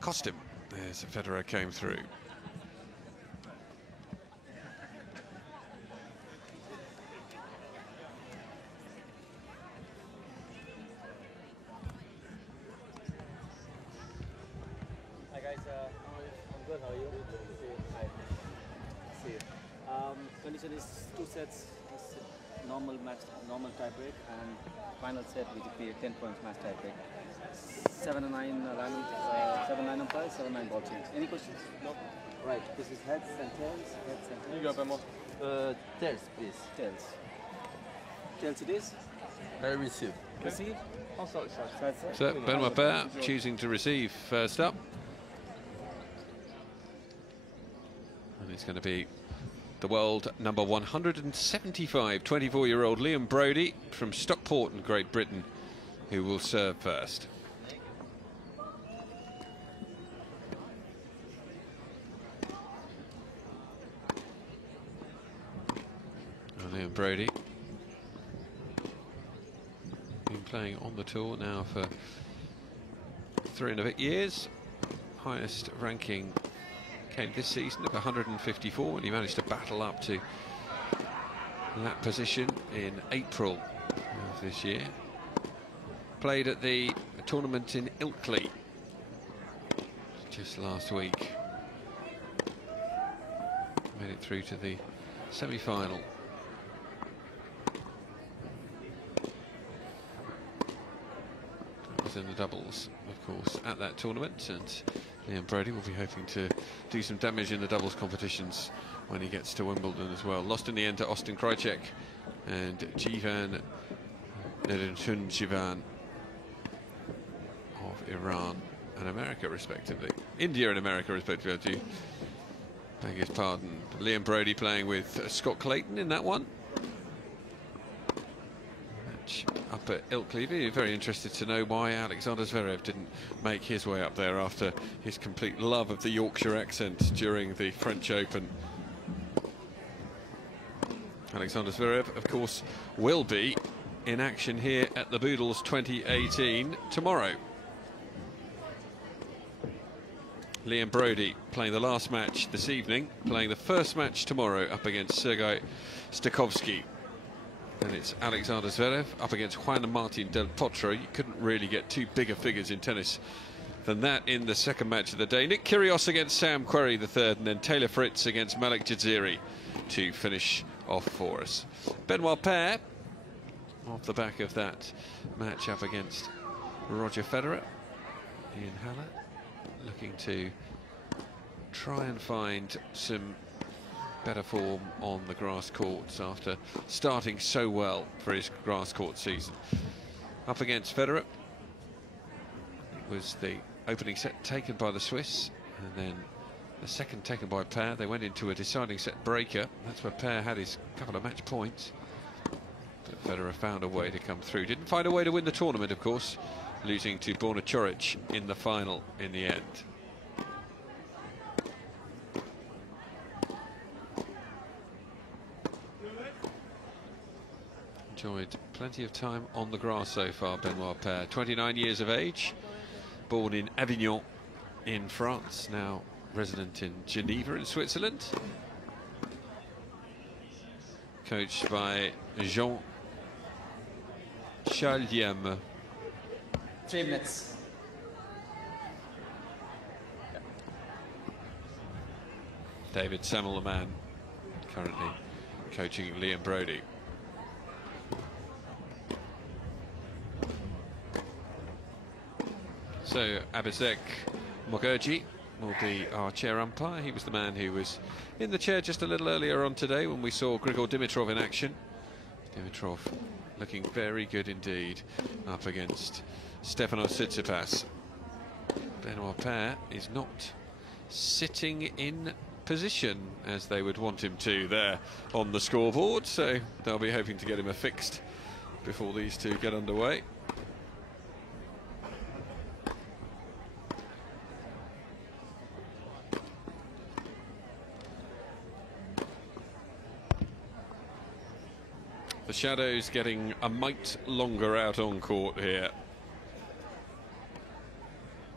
cost him as Federer came through. Hi guys, I'm good. How are you? Hi. See you. Condition is 2 sets, normal match, normal tie break, and final set VGP 10 points match tie break. 7-9 random, 7-9 umpires, 7-9 ball change. Any questions? No. Right. This is heads and tails. Heads and tails. You go, Benoit. Tails, please. Tails. Tails it is. I receive. Receive. I'll start this. So Benoit Paire choosing to receive first up. And it's going to be the world number 175, 24-year-old Liam Broady from Stockport in Great Britain, who will serve first. And Liam Broady been playing on the tour now for 3 and a bit years. Highest ranking came this season of 154, and he managed to battle up to that position in April of this year. Played at the tournament in Ilkley just last week. Made it through to the semi-final. That was in the doubles, of course, at that tournament, and Liam Broady will be hoping to do some damage in the doubles competitions when he gets to Wimbledon as well. Lost in the end to Austin Krajicek and Jivan Nedutunjivan of Iran and America, respectively. India and America, respectively, I beg his pardon. Liam Broady playing with Scott Clayton in that one. Match up at Ilkley. Very interested to know why Alexander Zverev didn't make his way up there after his complete love of the Yorkshire accent during the French Open. Alexander Zverev, of course, will be in action here at the Boodles 2018 tomorrow. Liam Broady playing the last match this evening, playing the first match tomorrow up against Sergei Stakovsky. And it's Alexander Zverev up against Juan Martin del Potro. You couldn't really get two bigger figures in tennis than that in the second match of the day. Nick Kyrgios against Sam Querrey the third, and then Taylor Fritz against Malik Jaziri to finish off for us. Benoit Paire off the back of that match up against Roger Federer in Halle, looking to try and find some better form on the grass courts after starting so well for his grass court season. Up against Federer, it was the opening set taken by the Swiss, and then the second taken by Paire. They went into a deciding set breaker. That's where Paire had his couple of match points, but Federer found a way to come through. Didn't find a way to win the tournament, of course, losing to Borna Coric in the final in the end. Enjoyed plenty of time on the grass so far, Benoit Paire. 29 years of age, born in Avignon in France, now resident in Geneva in Switzerland. Coached by Jean Chaliem. 3 minutes. David Samuel, the man currently coaching Liam Broady. So Abhishek Mukherjee will be our chair umpire. He was the man who was in the chair just a little earlier on today when we saw Grigor Dimitrov in action. Dimitrov looking very good indeed up against Stefanos Tsitsipas. Benoit Paire is not sitting in position as they would want him to there on the scoreboard, so they'll be hoping to get him affixed before these two get underway. The shadows getting a mite longer out on court here.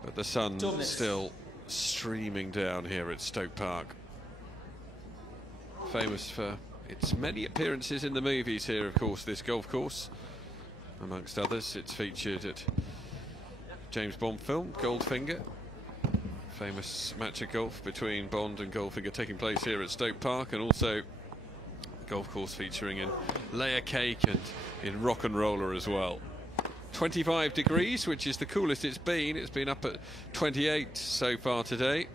But the sun still streaming down here at Stoke Park. Famous for its many appearances in the movies here, of course, this golf course. Amongst others, it's featured at James Bond film, Goldfinger. Famous match of golf between Bond and Goldfinger taking place here at Stoke Park, and also a golf course featuring in Layer Cake and in Rock and Roller as well. 25 degrees, which is the coolest it's been. It's been up at 28 so far today.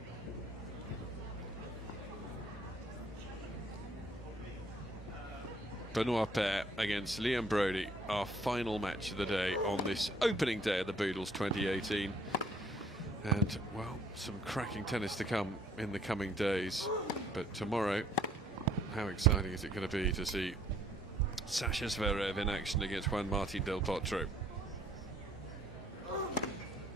Benoit Paire against Liam Broady, our final match of the day on this opening day of the Boodles 2018. And, well, some cracking tennis to come in the coming days. But tomorrow, how exciting is it going to be to see Sasha Zverev in action against Juan Martín del Potro?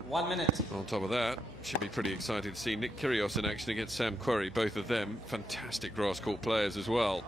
1 minute. On top of that, should be pretty exciting to see Nick Kyrgios in action against Sam Querrey. Both of them fantastic grass court players as well.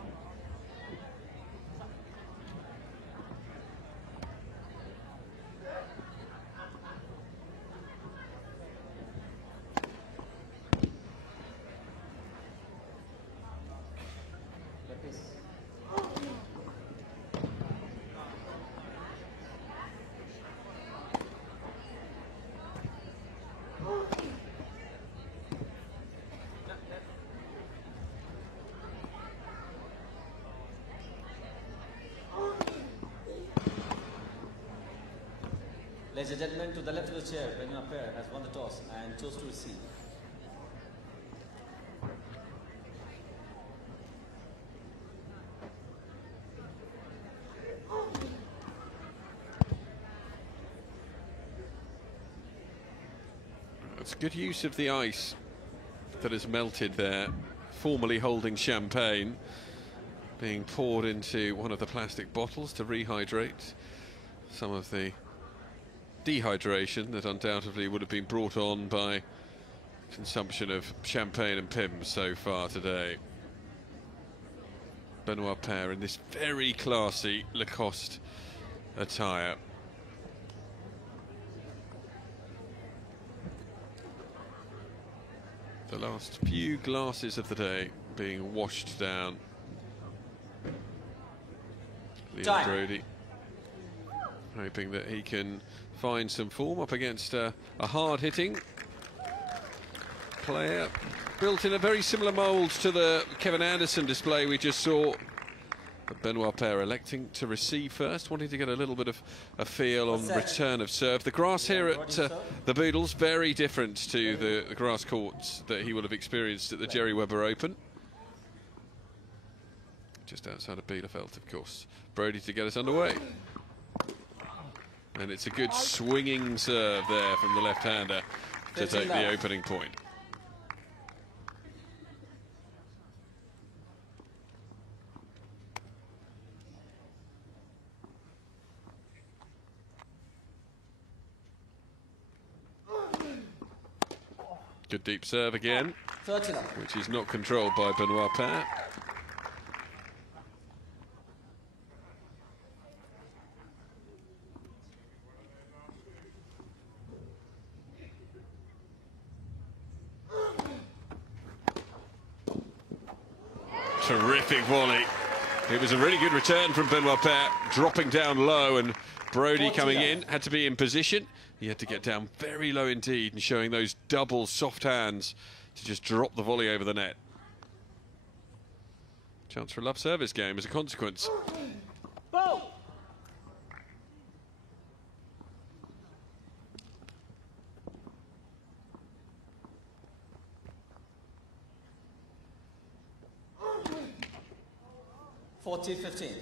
Ladies and gentlemen, to the left of the chair, Benoit Paire has won the toss and chose to receive. It's good use of the ice that has melted there, formerly holding champagne, being poured into one of the plastic bottles to rehydrate some of the dehydration that undoubtedly would have been brought on by consumption of champagne and Pimm's so far today. Benoit Paire in this very classy Lacoste attire. The last few glasses of the day being washed down. Liam Broady hoping that he can find some form up against a hard-hitting player built in a very similar mould to the Kevin Anderson display we just saw. But Benoit Paire electing to receive first, wanting to get a little bit of a feel on return of serve. The grass here at the Boodles, very different to the grass courts that he will have experienced at the Jerry Webber Open. Just outside of Bielefeld, of course. Broady to get us underway. And it's a good swinging serve there from the left-hander to take the opening point. Good deep serve again, which is not controlled by Benoit Paire. Terrific volley. It was a really good return from Benoit Paire, dropping down low, and Broady coming in, had to be in position. He had to get down very low indeed and showing those double soft hands to just drop the volley over the net. Chance for a love service game as a consequence. Boom! (14-15).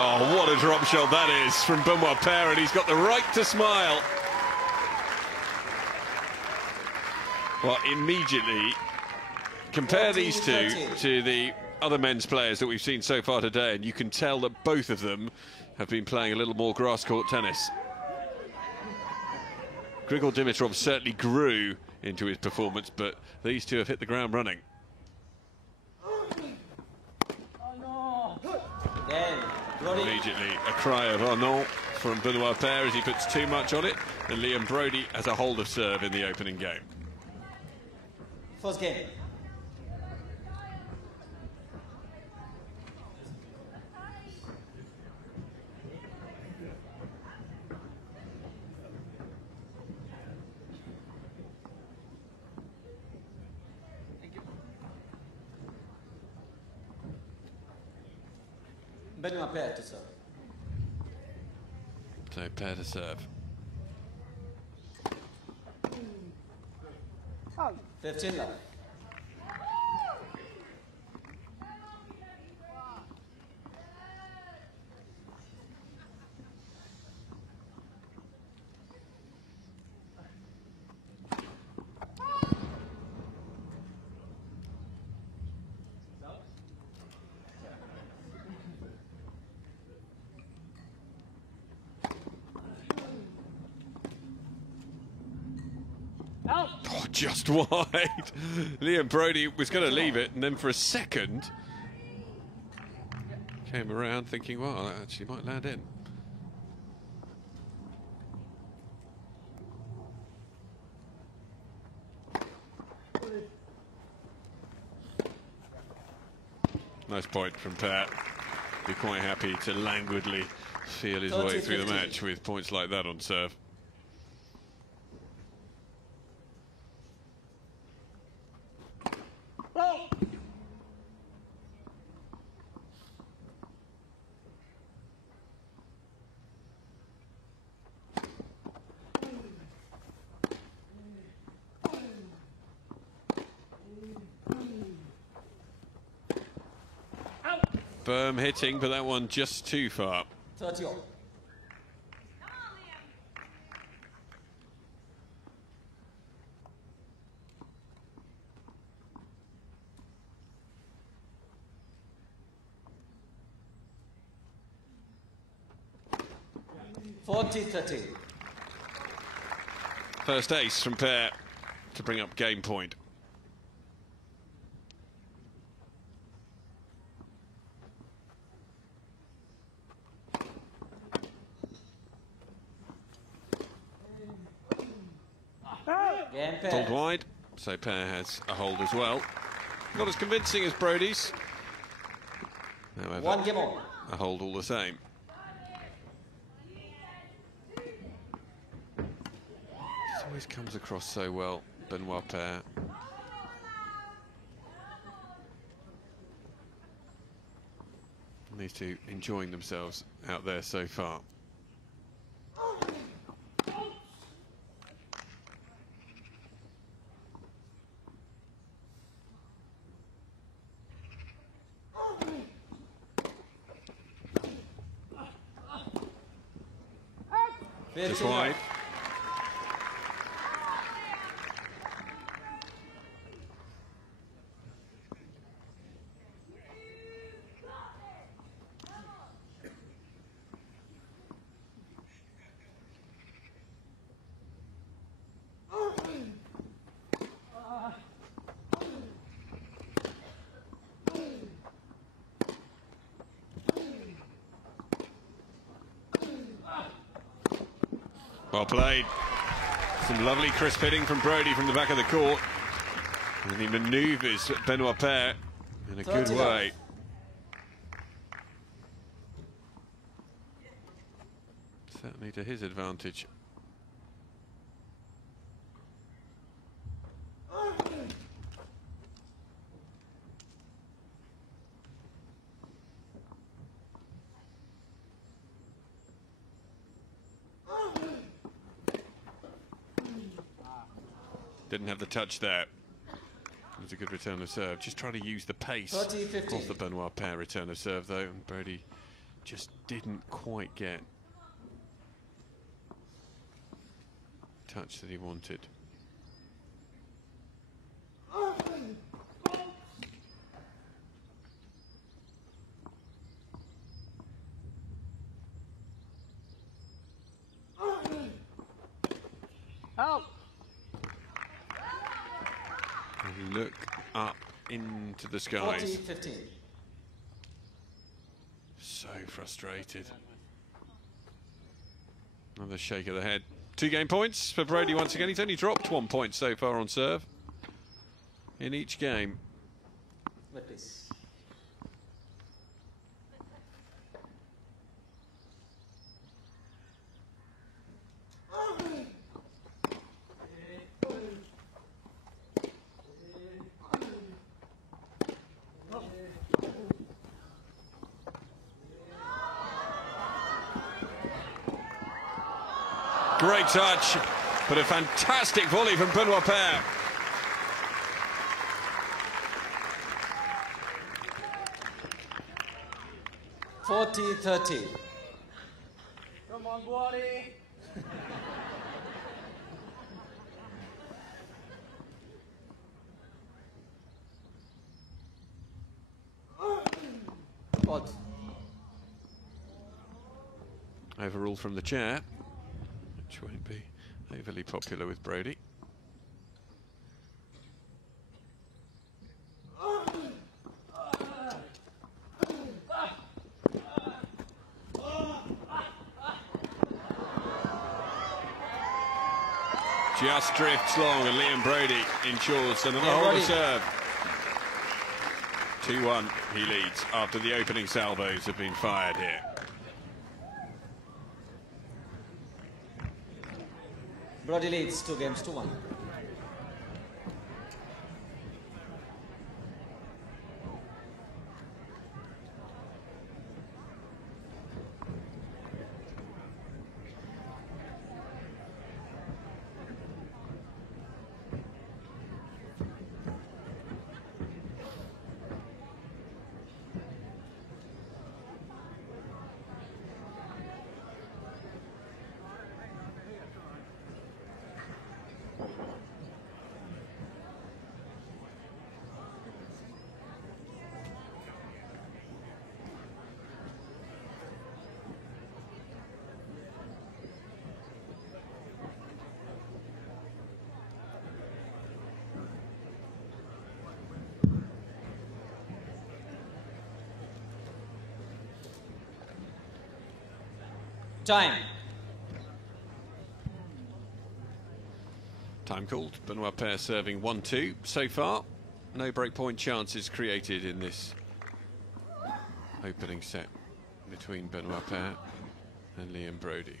Oh, what a drop shot that is from Benoit Paire, and he's got the right to smile. Well, immediately, compare these two to the other men's players that we've seen so far today, and you can tell that both of them have been playing a little more grass-court tennis. Grigor Dimitrov certainly grew into his performance, but these two have hit the ground running. Immediately, a cry of "oh no" from Benoit Paire as he puts too much on it, and Liam Broady has a hold of serve in the opening game. First game. Benoit Paire to serve. So Paire to serve. 15 love. Oh, just wide. Liam Broady was going to leave it, and then for a second came around thinking, well, that actually might land in. Nice point from Paire. Be quite happy to languidly feel his way through the match with points like that on serve. Firm hitting, but that one just too far. 30 all. First ace from Paire to bring up game point. Pulled wide, so Paire has a hold as well. Not as convincing as Broady's. However, one game on. A hold all the same. This always comes across so well, Benoit Paire. These two enjoying themselves out there so far. Just wide. Well played. Some lovely crisp hitting from Broady from the back of the court. And he manoeuvres Benoit Paire in a good way. Certainly to his advantage. Didn't have the touch there. It was a good return of serve. Just trying to use the pace of the Benoit Paire return of serve, though. And Broady just didn't quite get touch that he wanted. Help! And look up into the skies. 40-15. So frustrated. Another shake of the head. 2 game points for Broady once again. He's only dropped 1 point so far on serve in each game. Wait, please. Great touch, but a fantastic volley from Benoit Paire. Come on, Broady! Fault. Overrule from the chair, which won't be overly popular with Broady. Just drifts long, and Liam Broady ensures another hold of serve. 2-1, he leads after the opening salvos have been fired here. Broady leads 2 games to 1. Time. Time called. Benoit Paire serving 1-2 so far. No breakpoint chances created in this opening set between Benoit Paire and Liam Broady.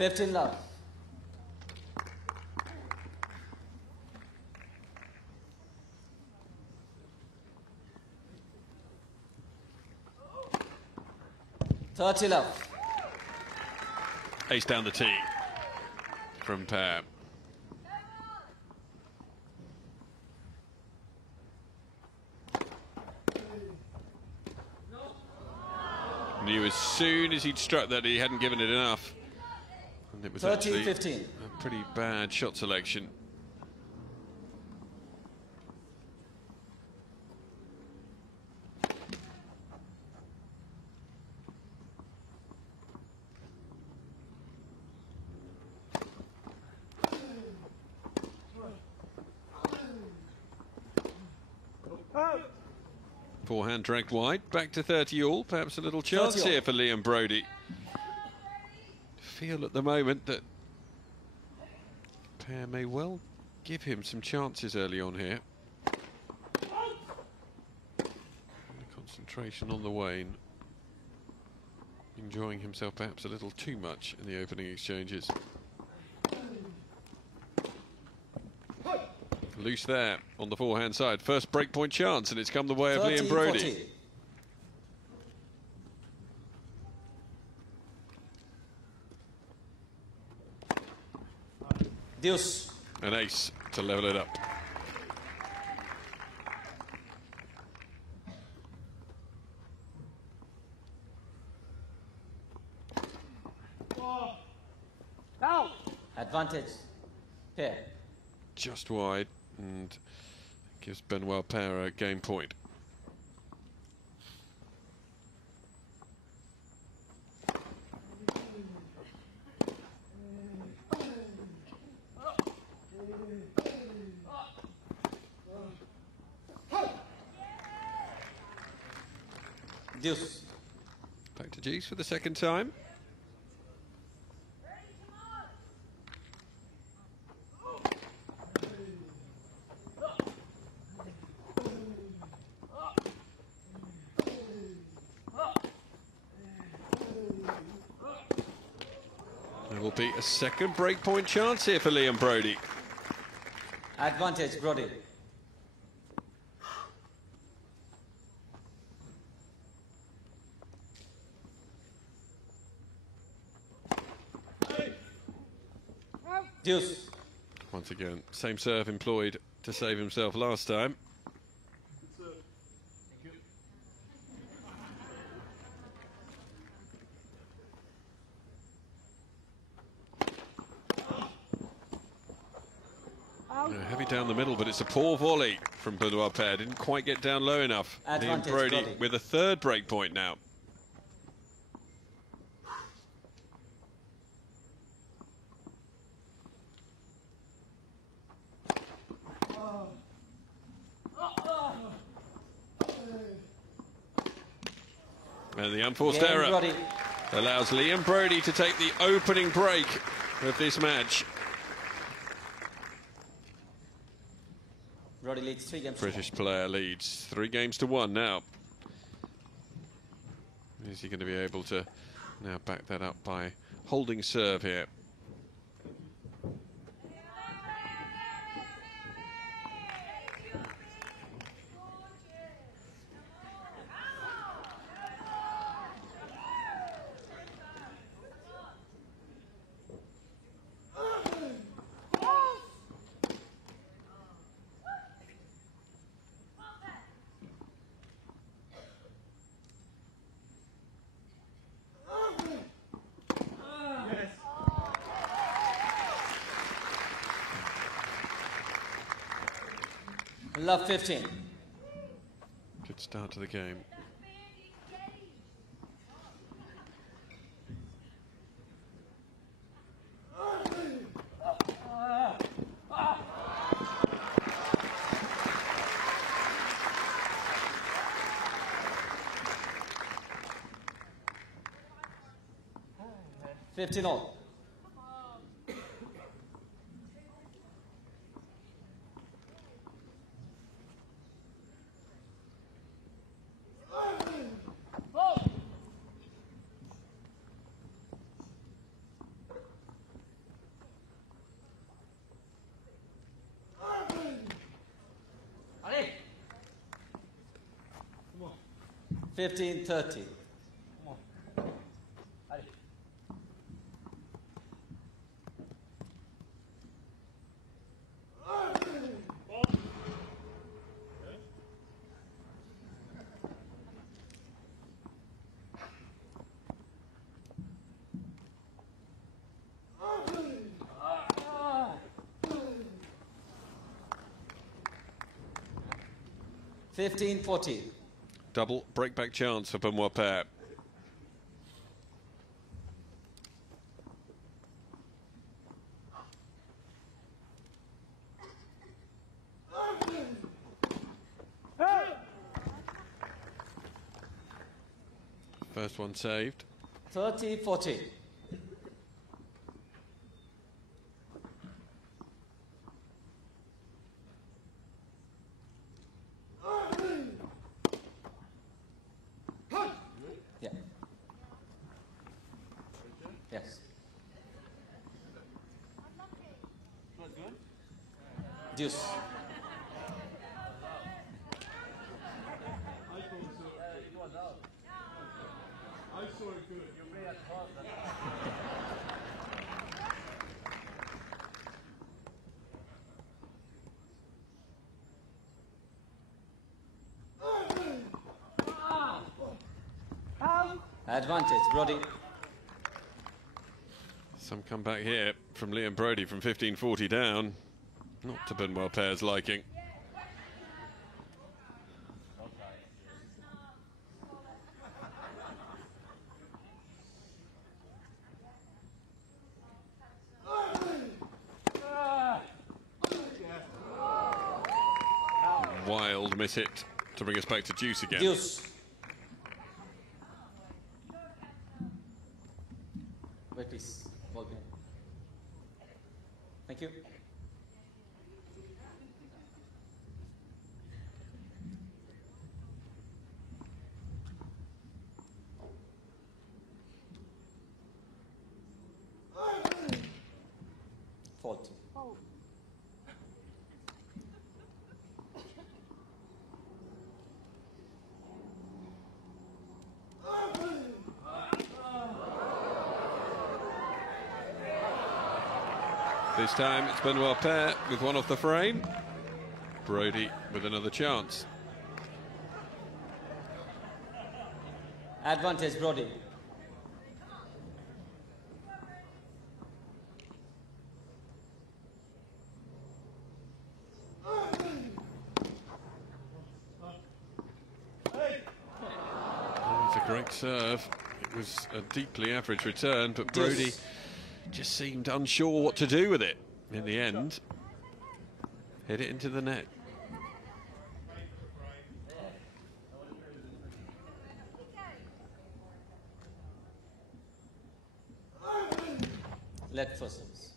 $15 love. $30 love. Ace down the tee from Paire. Knew as soon as he'd struck that he hadn't given it enough. And it was 13-15. a pretty bad shot selection. Forehand dragged wide, back to 30 all. Perhaps a little chance here for Liam Broady. Feel at the moment that Paire may well give him some chances early on here. Concentration on the wane. Enjoying himself perhaps a little too much in the opening exchanges. Loose there on the forehand side. First breakpoint chance, and it's come the way of Liam Broady. 40. Deuce. An ace to level it up. Advantage. Paire. Just wide, and gives Benoit Paire a game point. Deuce. Back to G's for the second time. There will be a second breakpoint chance here for Liam Broady. Advantage, Broady. Deuce. Once again, same serve employed to save himself last time. Heavy down the middle, but it's a poor volley from Benoit Paire. Didn't quite get down low enough. Liam Advantage, Broady Broady. with a third break point now. And the unforced Game, error Broady. allows Liam Broady to take the opening break of this match. Broady leads 3 games. British player leads 3 games to 1 now. Is he going to be able to now back that up by holding serve here? Love 15. Good start to the game. Fifteen all. Allez. 15-30. Allez. Fifteen 14. Double breakback chance for Benoit Paire. First one saved. 30-14. Yeah. Yes. Deuce. Advantage, Broady. Some comeback here from Liam Broady from 15-40 down. Not to Benoit Paire's liking. Wild miss hit to bring us back to deuce again. Deuce. Wait, please. Ball game. Thank you. Fault. This time it's Benoit Paire with one off the frame. Broady with another chance. Advantage, Broady. It's a great serve. It was a deeply average return, but Broady just seemed unsure what to do with it. In the end, hit it into the net. Let for service.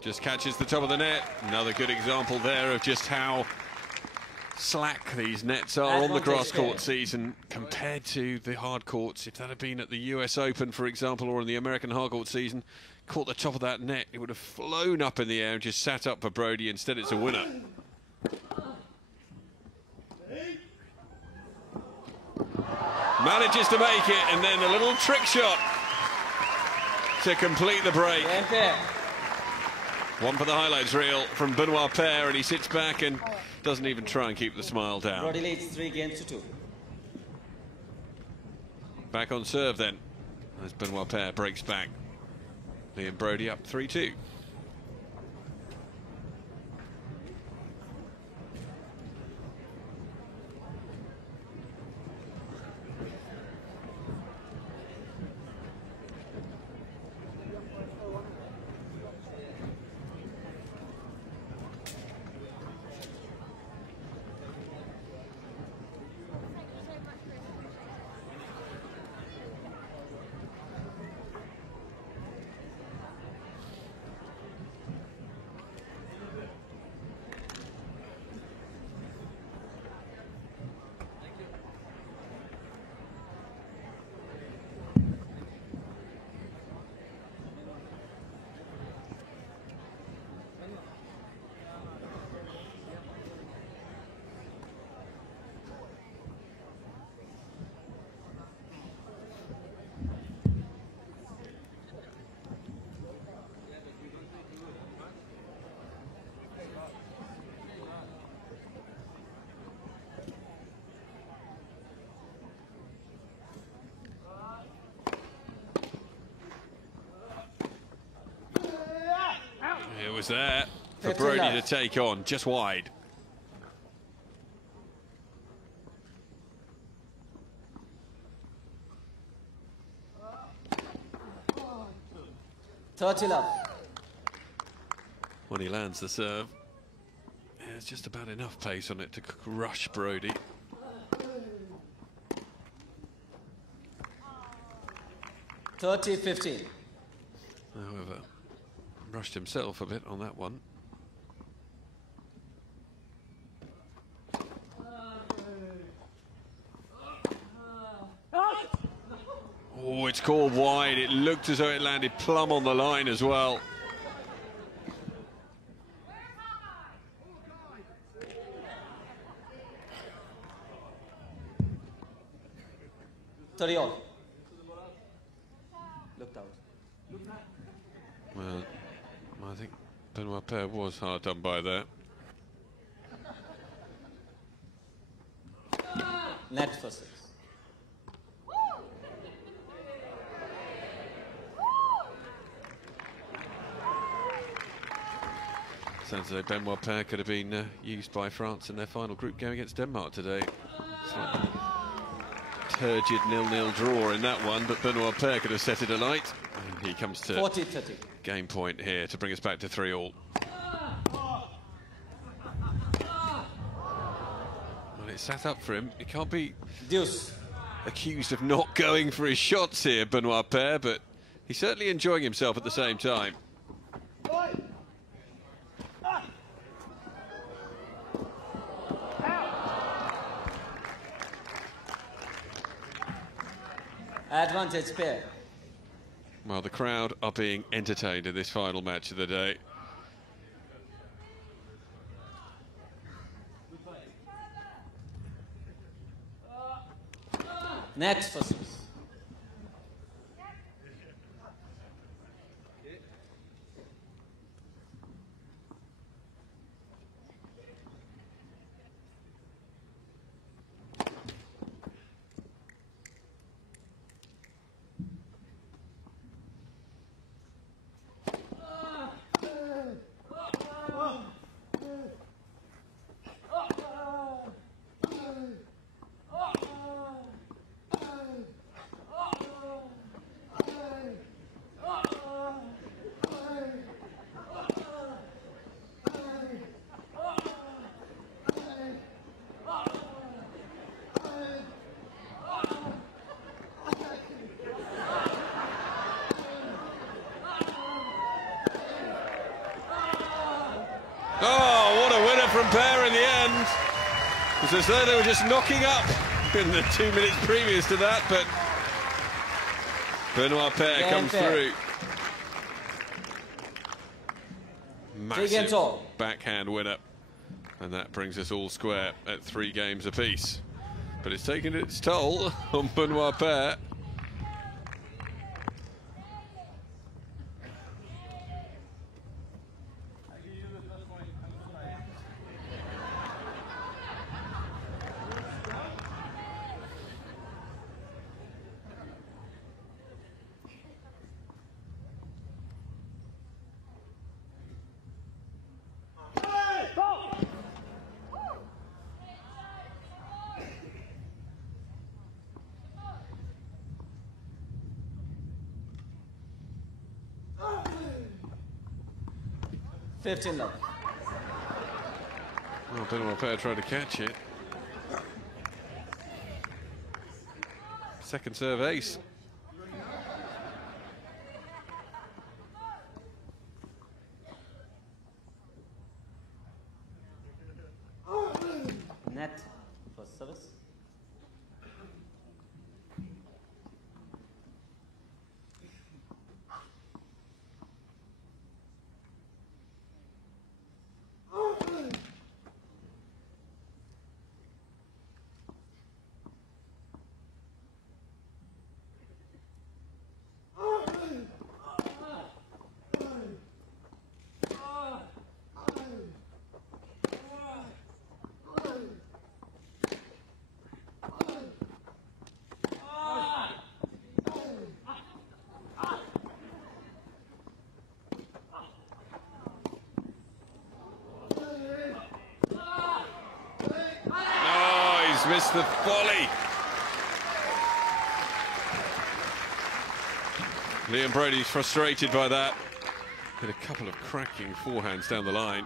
Just catches the top of the net. Another good example there of just how slack these nets are on the grass court season compared to the hard courts. If that had been at the US Open, for example, or in the American hard court season, caught the top of that net, it would have flown up in the air and just sat up for Broady. Instead, it's a winner. Manages to make it, and then a little trick shot to complete the break. One for the highlights reel from Benoit Paire, and he sits back and doesn't even try and keep the smile down. Broady leads 3-2. Back on serve then, as Benoit Paire breaks back. Liam Broady up 3-2. It was there for Broady to take on, just wide. When he lands the serve, there's just about enough pace on it to crush Broady. (30-15). However, rushed himself a bit on that one. Oh, it's called wide. It looked as though it landed plumb on the line as well. All. Looked out. Well, I think Benoit Paire was hard done by there. Net for 6. Sounds as though Benoit Paire could have been used by France in their final group game against Denmark today. Slightly turgid 0-0 draw in that one, but Benoit Paire could have set it alight. And he comes to 40-30. game point here to bring us back to 3-all. Well, it sat up for him. He can't be Deuce. accused of not going for his shots here, Benoit Paire, but he's certainly enjoying himself at the same time. Advantage pair. Well, the crowd are being entertained in this final match of the day. Net for 6. Oh, what a winner from Paire in the end. It was as though they were just knocking up in the 2 minutes previous to that, but Benoit Paire comes through. Massive backhand winner. And that brings us all square at 3 games apiece. But it's taken its toll on Benoit Paire. $15. Well, Benoit Paire tried to catch it. Second serve ace. Net for service. Missed the volley. Liam Brody's frustrated by that. Hit a couple of cracking forehands down the line.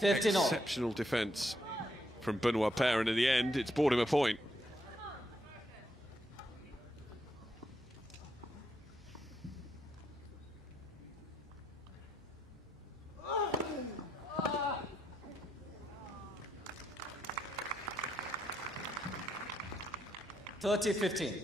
15 all. Exceptional defence from Benoit Paire, and in the end, it's bought him a point. $30-15.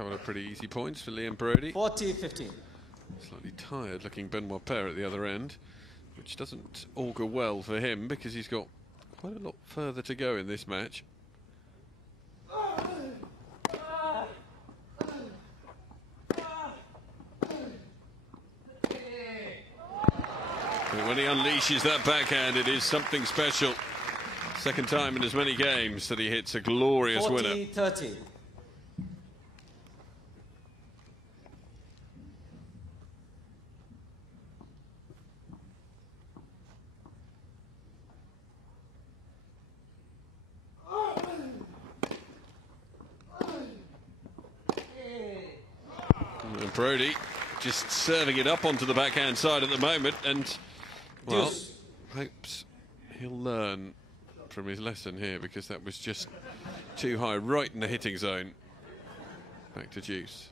couple of pretty easy points for Liam Broady. 40-15. Slightly tired looking Benoit Paire at the other end, which doesn't augur well for him because he's got quite a lot further to go in this match. But when he unleashes that backhand, it is something special. Second time in as many games that he hits a glorious winner. 40-30. And Broady just serving it up onto the backhand side at the moment, and well, hopes he'll learn from his lesson here, because that was just too high, right in the hitting zone. Back to deuce.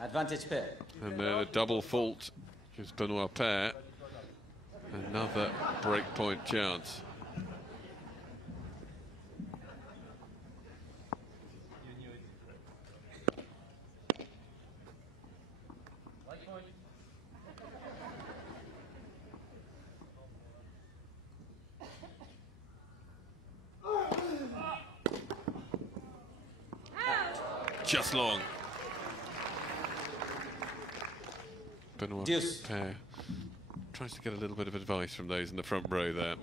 Advantage pair. And then a double fault gives Benoit Paire another breakpoint chance. Just long. Benoit Paire tries to get a little bit of advice from those in the front row there.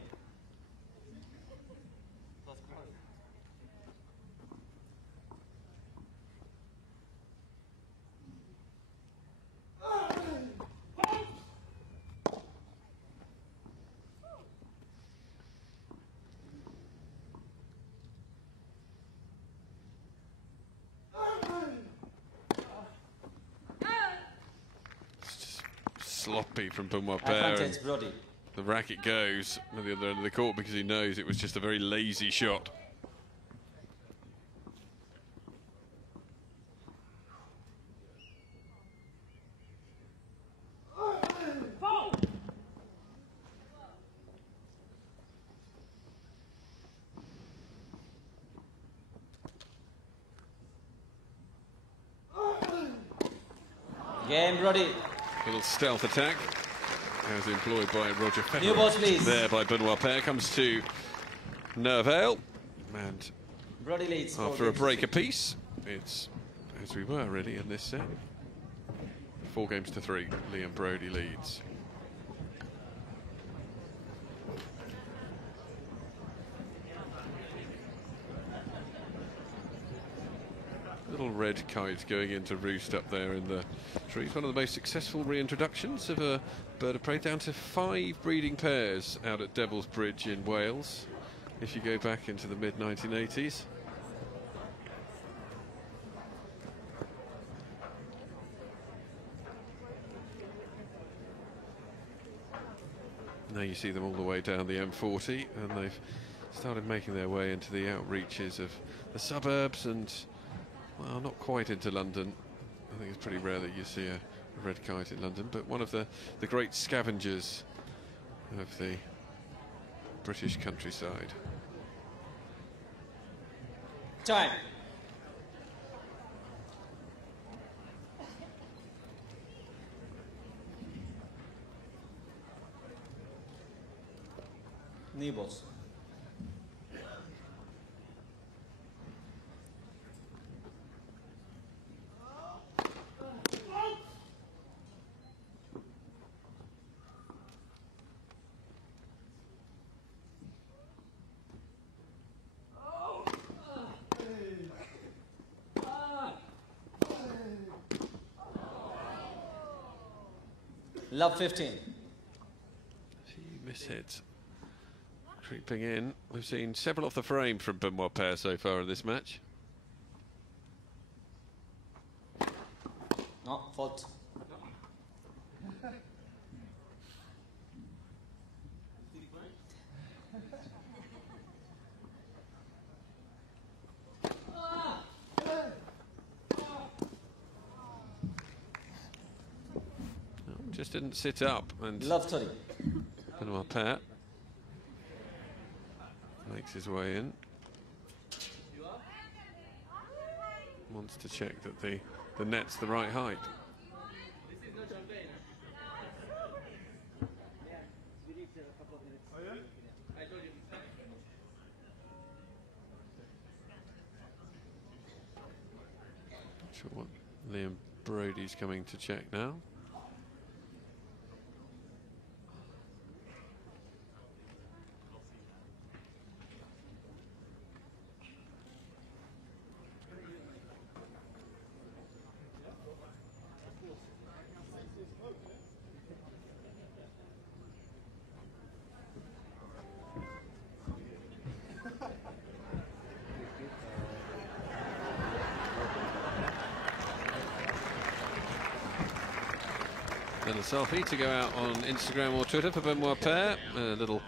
Sloppy from Benoit Paire. Advantage Broady. The racket goes at the other end of the court because he knows it was just a very lazy shot. Game Broady. Little stealth attack as employed by Roger New balls, Federer. please. There by Benoit Paire, comes to Nervale, and Broady leads. after a break apiece, it's as we were really in this set. 4-3, Liam Broady leads. Little red kite going into roost up there in the trees. One of the most successful reintroductions of a bird of prey, down to 5 breeding pairs out at Devil's Bridge in Wales, if you go back into the mid-1980s. Now you see them all the way down the M40, and they've started making their way into the outreaches of the suburbs and, well, not quite into London. I think it's pretty rare that you see a red kite in London, but one of the great scavengers of the British countryside. Time. New balls. Love 15. A few mishits creeping in. We've seen several off the frame from Benoit Paire so far in this match. No, fault. just didn't sit up, and Love 30. Benoit Paire makes his way in. Wants to check that the net's the right height. Sure what Liam Brody's coming to check now. Little selfie to go out on Instagram or Twitter for Benoit Paire. A little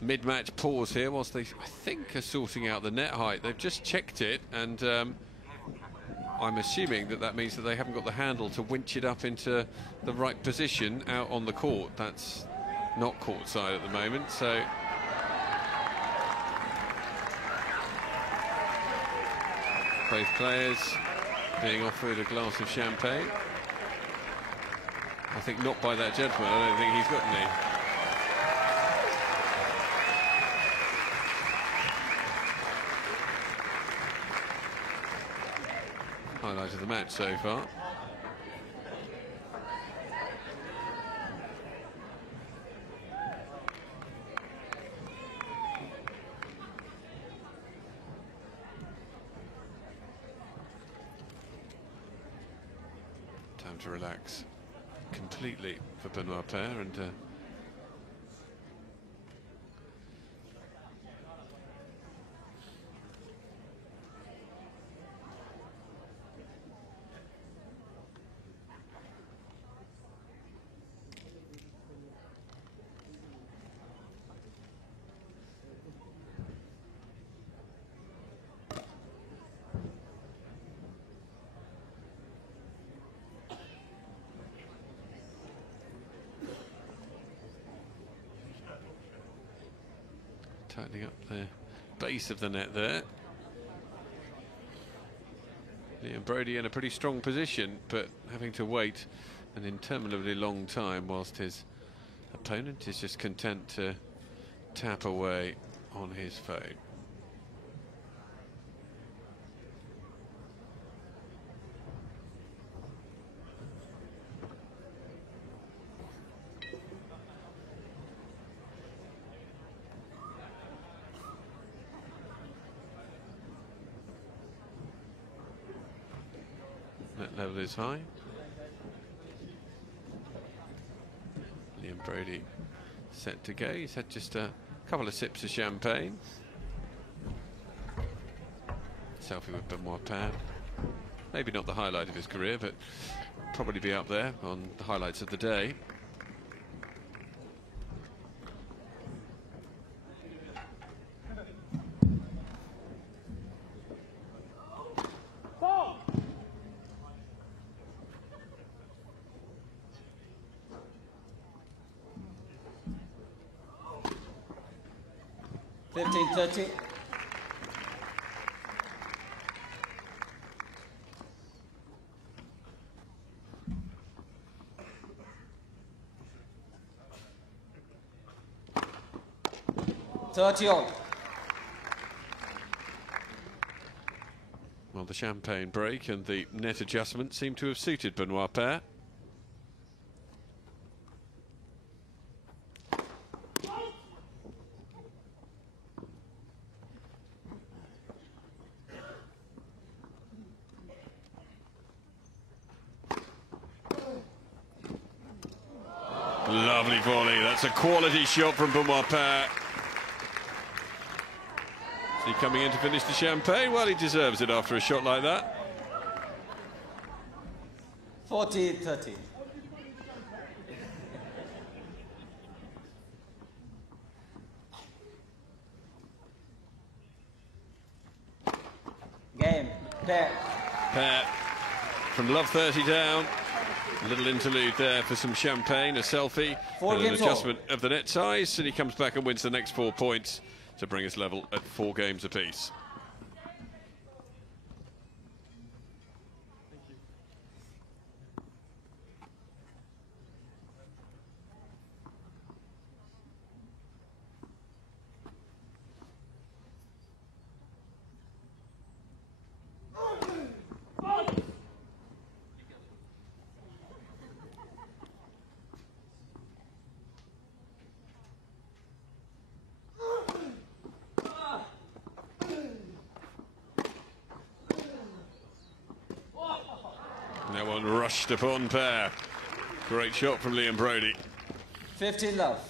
mid-match pause here whilst they, I think, are sorting out the net height. They've just checked it, and I'm assuming that means that they haven't got the handle to winch it up into the right position out on the court. That's not courtside at the moment, so both players being offered a glass of champagne. I think not by that gentleman. I don't think he's got any. Highlight of the match so far. Time to relax completely for Benoit Paire, and tightening up the base of the net there. Liam Broady in a pretty strong position, but having to wait an interminably long time whilst his opponent is just content to tap away on his phone. Net level is high. Liam Broady set to go. He's had just a couple of sips of champagne. Selfie with Benoit Paire. Maybe not the highlight of his career, but probably be up there on the highlights of the day. $15.30. $30 all. Well, the champagne break and the net adjustment seem to have suited Benoit Paire. Lovely volley. That's a quality shot from Benoit Paire. Is he coming in to finish the champagne? Well, he deserves it after a shot like that. 40-30. Game. Paire. Paire from love 30 down. A little interlude there for some champagne, a selfie, and an adjustment of the net size, and he comes back and wins the next 4 points to bring us level at 4 games apiece. That one rushed upon Paire. Great shot from Liam Broady. 15 love.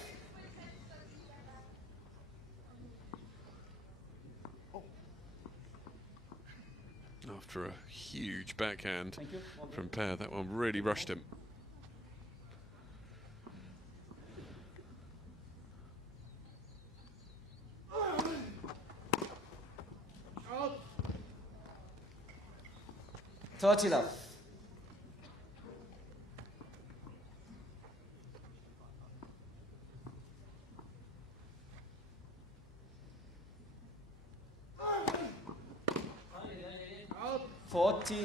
After a huge backhand from Paire, that one really rushed him. Thirty love.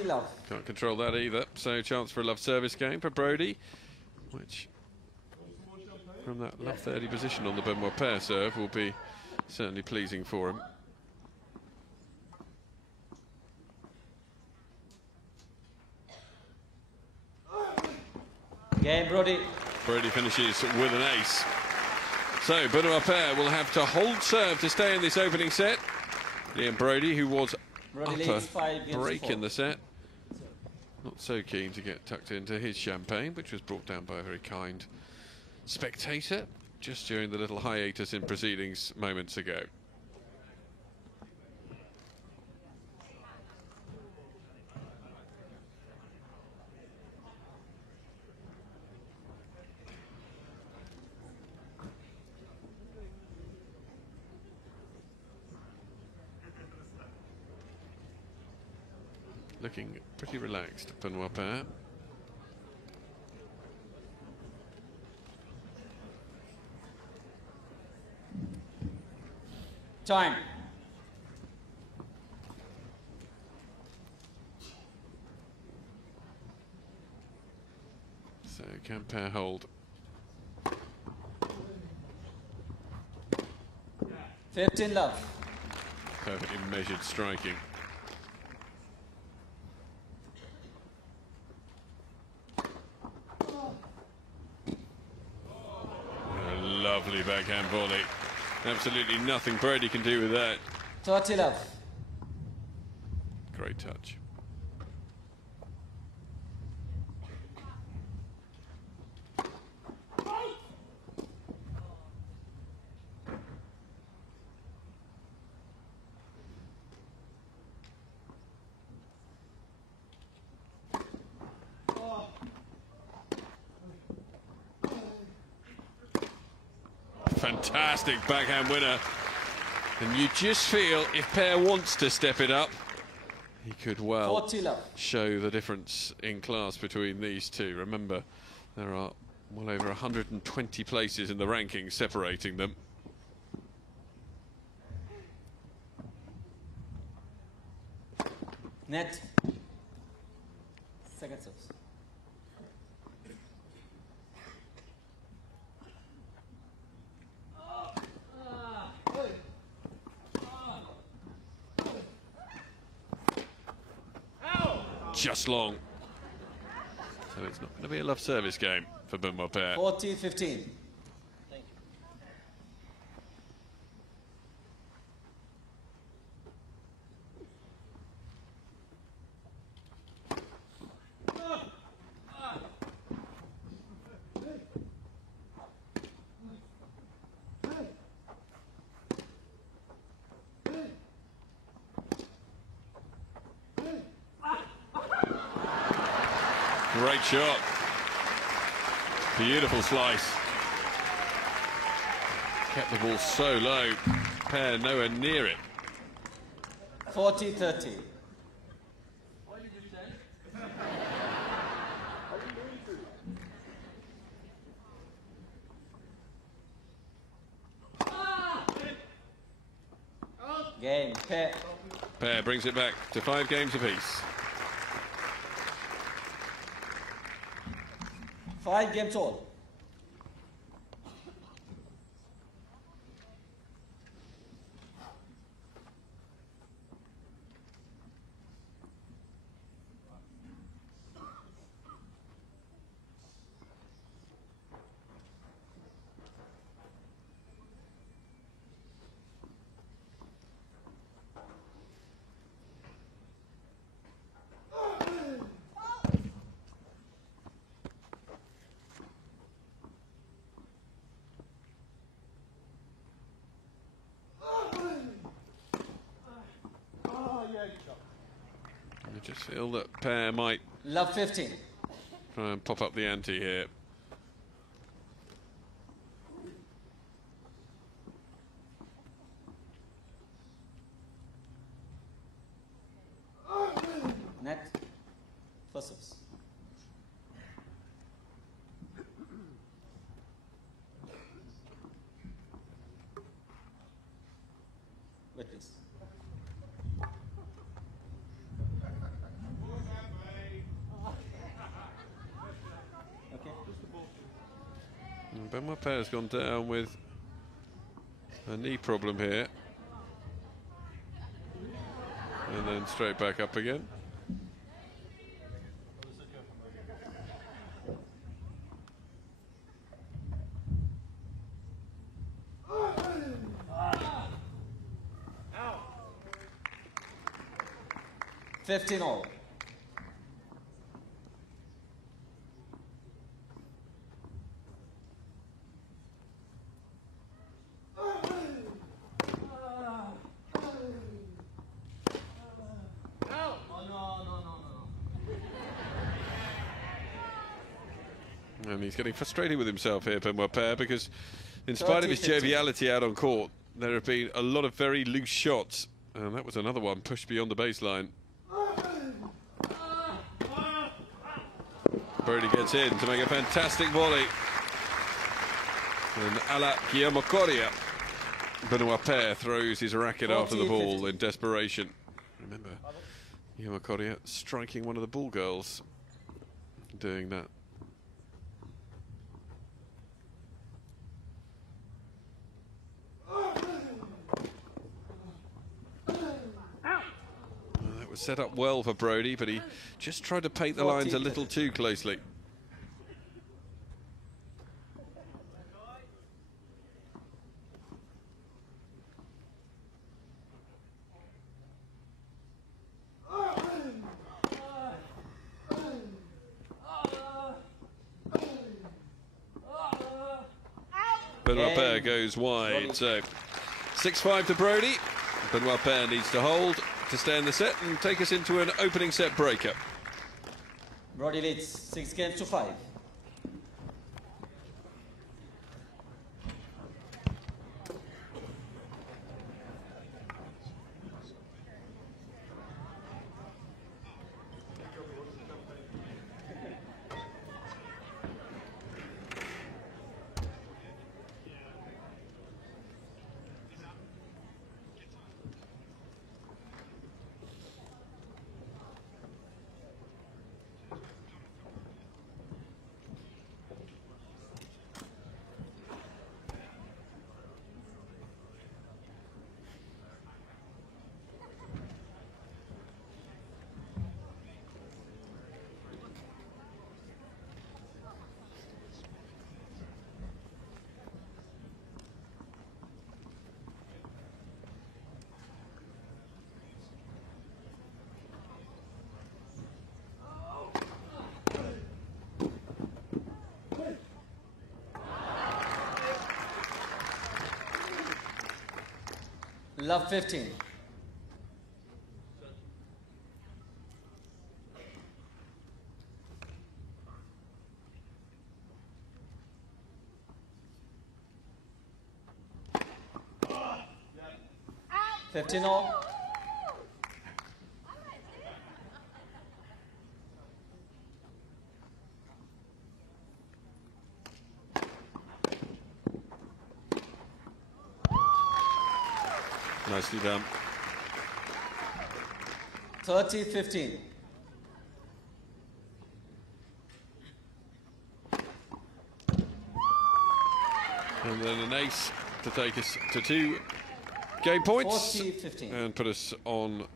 Love. Can't control that either, so chance for a love service game for Broady, which from that love 30 position on the Benoit Paire serve will be certainly pleasing for him. Game, Broady. Broady finishes with an ace. So Benoit Paire will have to hold serve to stay in this opening set. Liam Broady, who was break in the set, not so keen to get tucked into his champagne, which was brought down by a very kind spectator just during the little hiatus in proceedings moments ago. Looking pretty relaxed, Benoit Paire. Time. So can Paire hold? 15 love. Perfectly measured striking. Lovely backhand volley. Absolutely nothing Broady can do with that. 30 love. Great touch. Fantastic backhand winner, and you just feel if Paire wants to step it up, he could well show the difference in class between these two. Remember, there are well over 120 places in the rankings separating them. Net. Second serves. Just long. So it's not going to be a love service game for Benoit Paire. 40-15. Great shot. Beautiful slice. Kept the ball so low. Paire nowhere near it. 40-30. Game, pair. Paire brings it back to 5 games apiece. 5 games all. I just feel that Paire might Love 15. try and pop up the ante here. Net. First service. Wait, please. Okay. Benoit Paire's gone down with a knee problem here. And then straight back up again. Ow. 15 all. And he's getting frustrated with himself here, Benoit Paire, because in spite of his 30-15. joviality out on court, there have been a lot of very loose shots. And that was another one pushed beyond the baseline. Broady gets in to make a fantastic volley. And a la Guillermo Coria, Benoit Paire throws his racket after the ball 40-50. in desperation. Remember, Guillermo Coria striking one of the ball girls doing that. That was set up well for Broady, but he just tried to paint the lines a little too closely. Benoit Paire goes wide, so 6-5 to Broady. Benoit Paire needs to hold to stay in the set and take us into an opening set breakup. Broady leads 6 games to 5. Love 15. Fifteen all. Nicely done. 30-15. And then an ace to take us to 2 game points 40-15. and put us on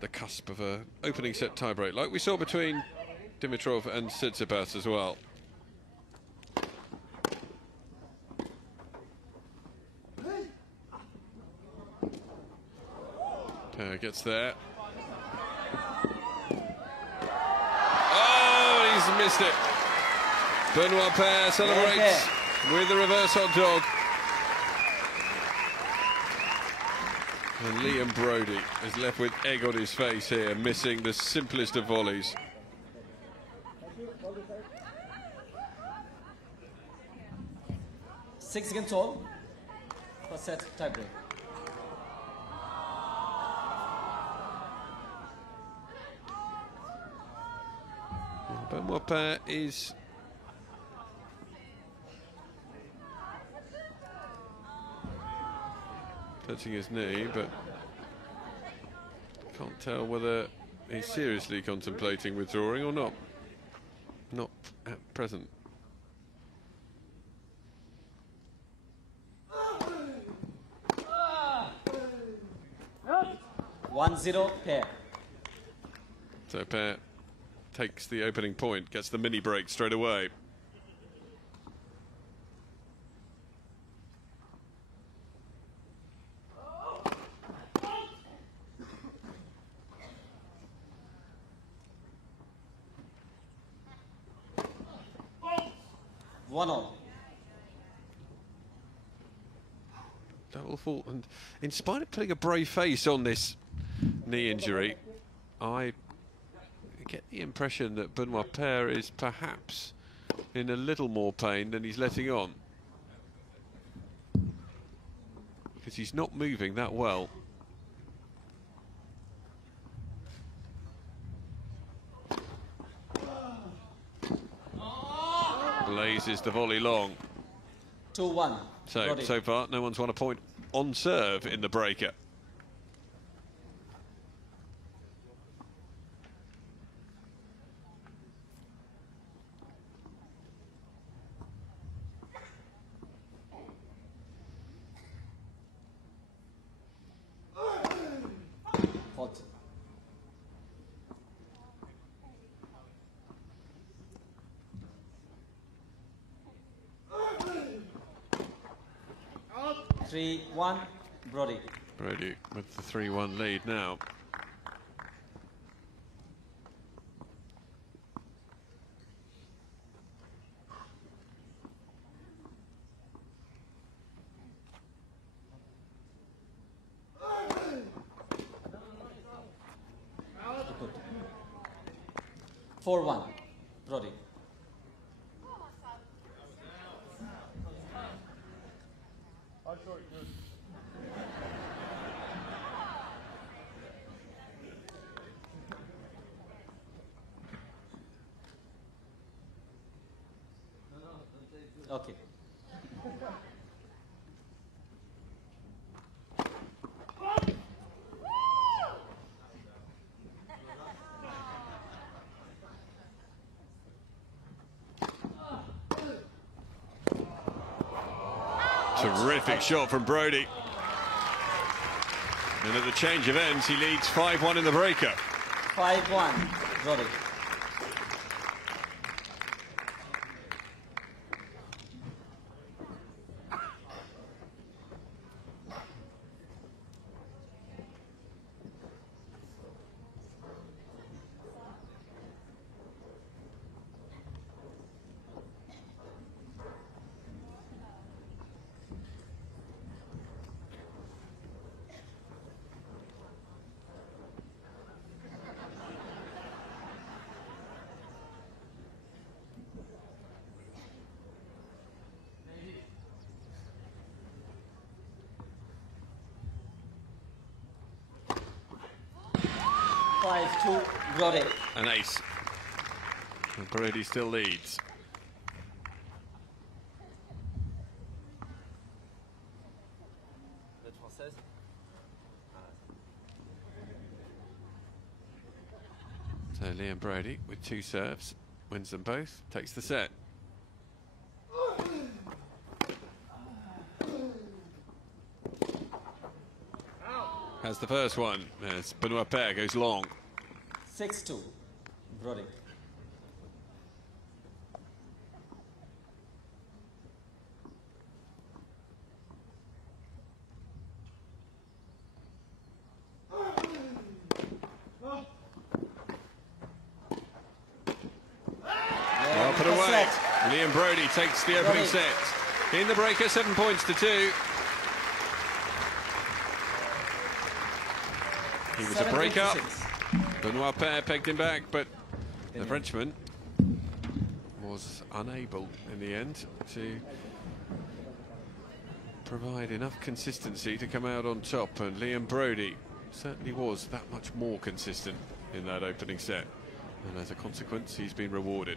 the cusp of an opening set tiebreak, like we saw between Dimitrov and Tsitsipas as well. Paire gets there. Oh, he's missed it. Benoit Paire celebrates with the reverse hot dog. And Liam Broady is left with egg on his face here, missing the simplest of volleys. Six games all. First set tiebreak. Benoit Paire is touching his knee, but can't tell whether he's seriously contemplating withdrawing or not. Not at present. One zero Paire. So Paire takes the opening point, gets the mini break straight away. One all. Double fault, and in spite of putting a brave face on this knee injury, I get the impression that Benoit Paire is perhaps in a little more pain than he's letting on, because he's not moving that well. Blazes the volley long. 2-1. So far, no one's won a point on serve in the breaker. Hot. Three, 1, Broady. Broady with the 3-1 lead now. Good. 4-1, Broady. Okay. Terrific shot from Broady. And at the change of ends, he leads 5-1 in the breaker. 5-1, Broady. Two, Broady. An ace. And Broady still leads. So Liam Broady with 2 serves, wins them both, takes the set. Has the first one as Benoit Paire goes long. 6-2. Broady. Well put away. Liam Broady takes the opening set. In the breaker, 7 points to 2. He was a break-up. Benoit Paire pegged him back, but the Frenchman was unable in the end to provide enough consistency to come out on top, and Liam Broady certainly was that much more consistent in that opening set, and as a consequence he's been rewarded.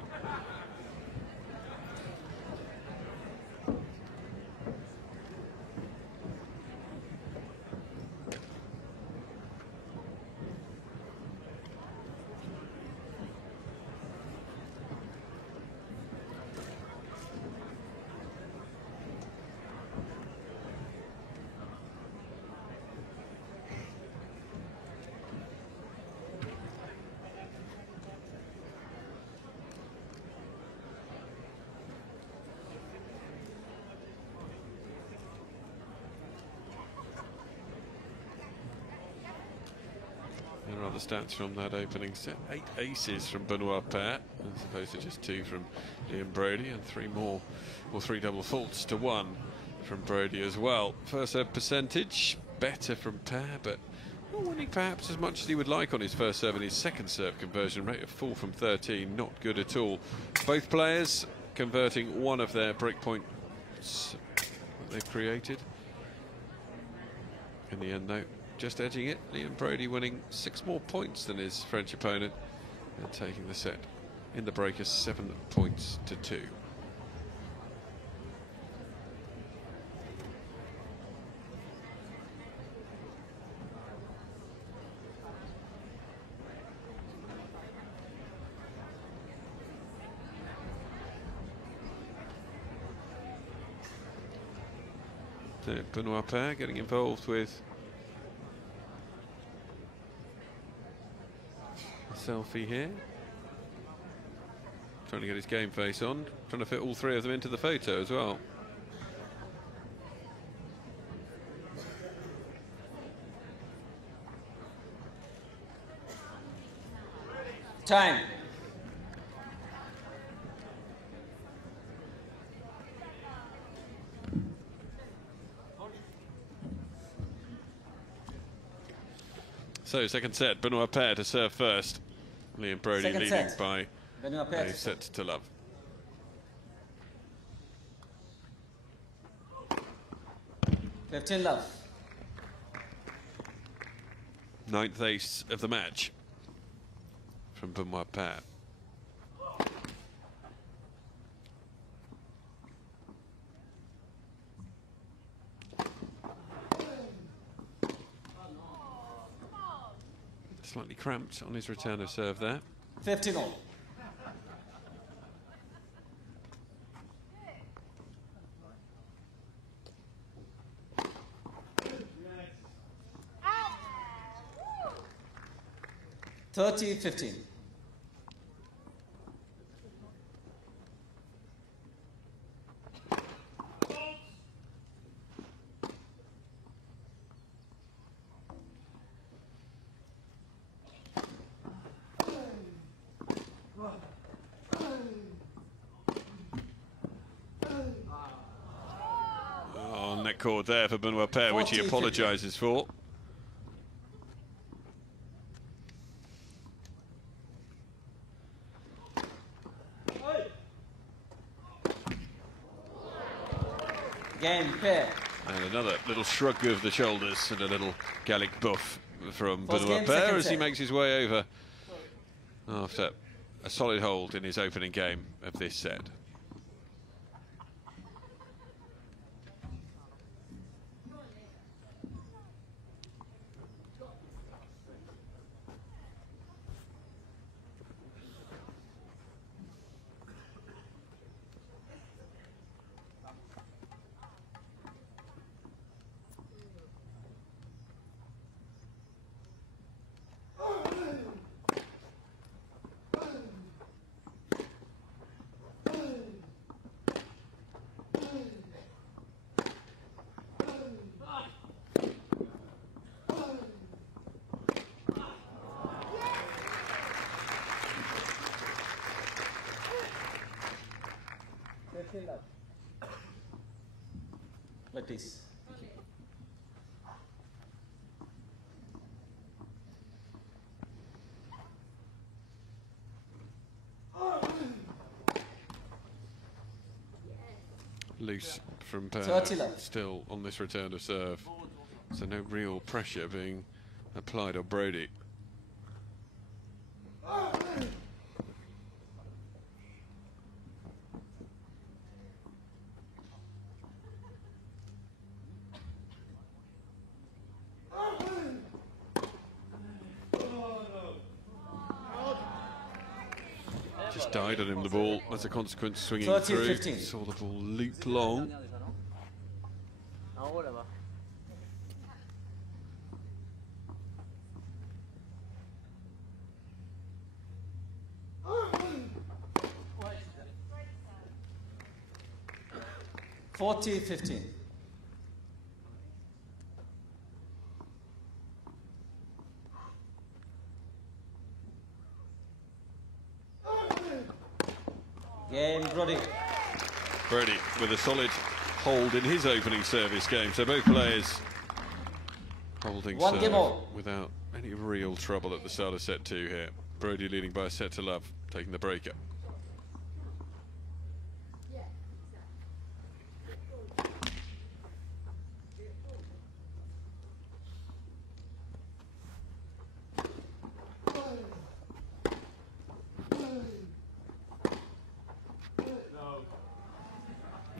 There are the stats from that opening set. 8 aces from Benoit Paire, as opposed to just 2 from Liam Broady, and 3 more, or 3 double faults to 1 from Broady as well. First serve percentage, better from Paire, but not winning perhaps as much as he would like on his first serve, and his second serve conversion rate of 4 from 13, not good at all. Both players converting one of their break points that they've created. In the end, though, just edging it. Liam Broady winning 6 more points than his French opponent and taking the set in the breakers 7 points to 2. So Benoit Paire getting involved with selfie here, trying to get his game face on, trying to fit all 3 of them into the photo as well. Time. So second set, Benoit Paire to serve first. Liam Broady Second leading set. by Benoit Paire. 5 sets to love. Love. 9th ace of the match from Benoit Paire. Slightly cramped on his return of serve there. 15-all. $30-15. Oh, neck cord there for Benoit Paire, which he apologises for. Game Paire. And another little shrug of the shoulders and a little Gallic buff from First Benoit game, Paire second as he set. makes his way over after a solid hold in his opening game of this set. Practice. Loose from Paire, 30 love. still on this return of serve. So no real pressure being applied on Broady. Just died on him, the ball, as a consequence, swinging 30, through. 15. Saw the ball loop long. whatever. Forty 15. Game, Broady. Broady with a solid hold in his opening service game. So both players holding One serve game all. without any real trouble at the start of set 2 here. Broady leading by a set to love, taking the breaker.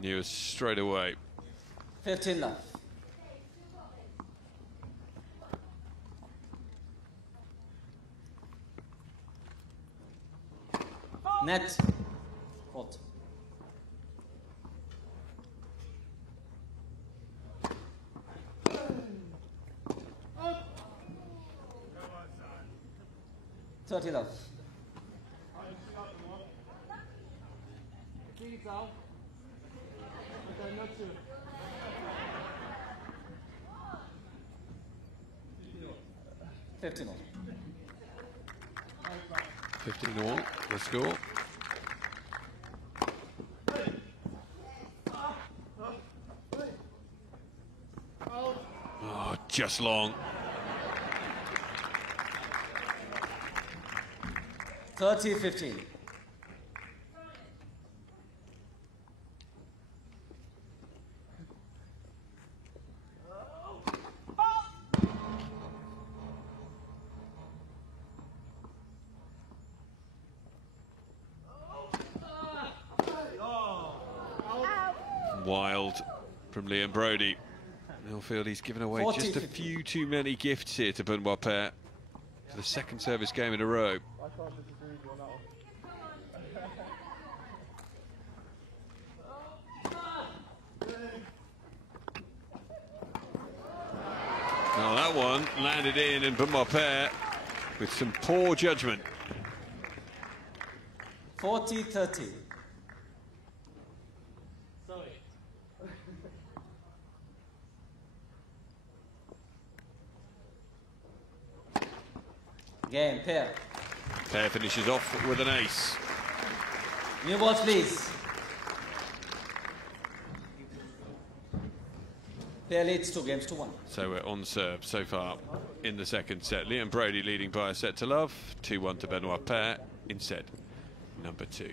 Knew us straight away. 15 love. Net. Hot. $30 love. $15 all. 15 all, the score. Oh, just long. 30-15. Wild from Liam Broady. He'll feel he's given away 40, just a 50. few too many gifts here to Benoit Paire for the second service game in a row. Now that one landed in, and Benoit Paire with some poor judgment. 40-30. Game, Paire. Paire finishes off with an ace. New balls, please. Paire leads 2-1. So we're on serve so far in the second set. Liam Broady leading by a set to love. 2-1 to Benoit Paire in set number 2.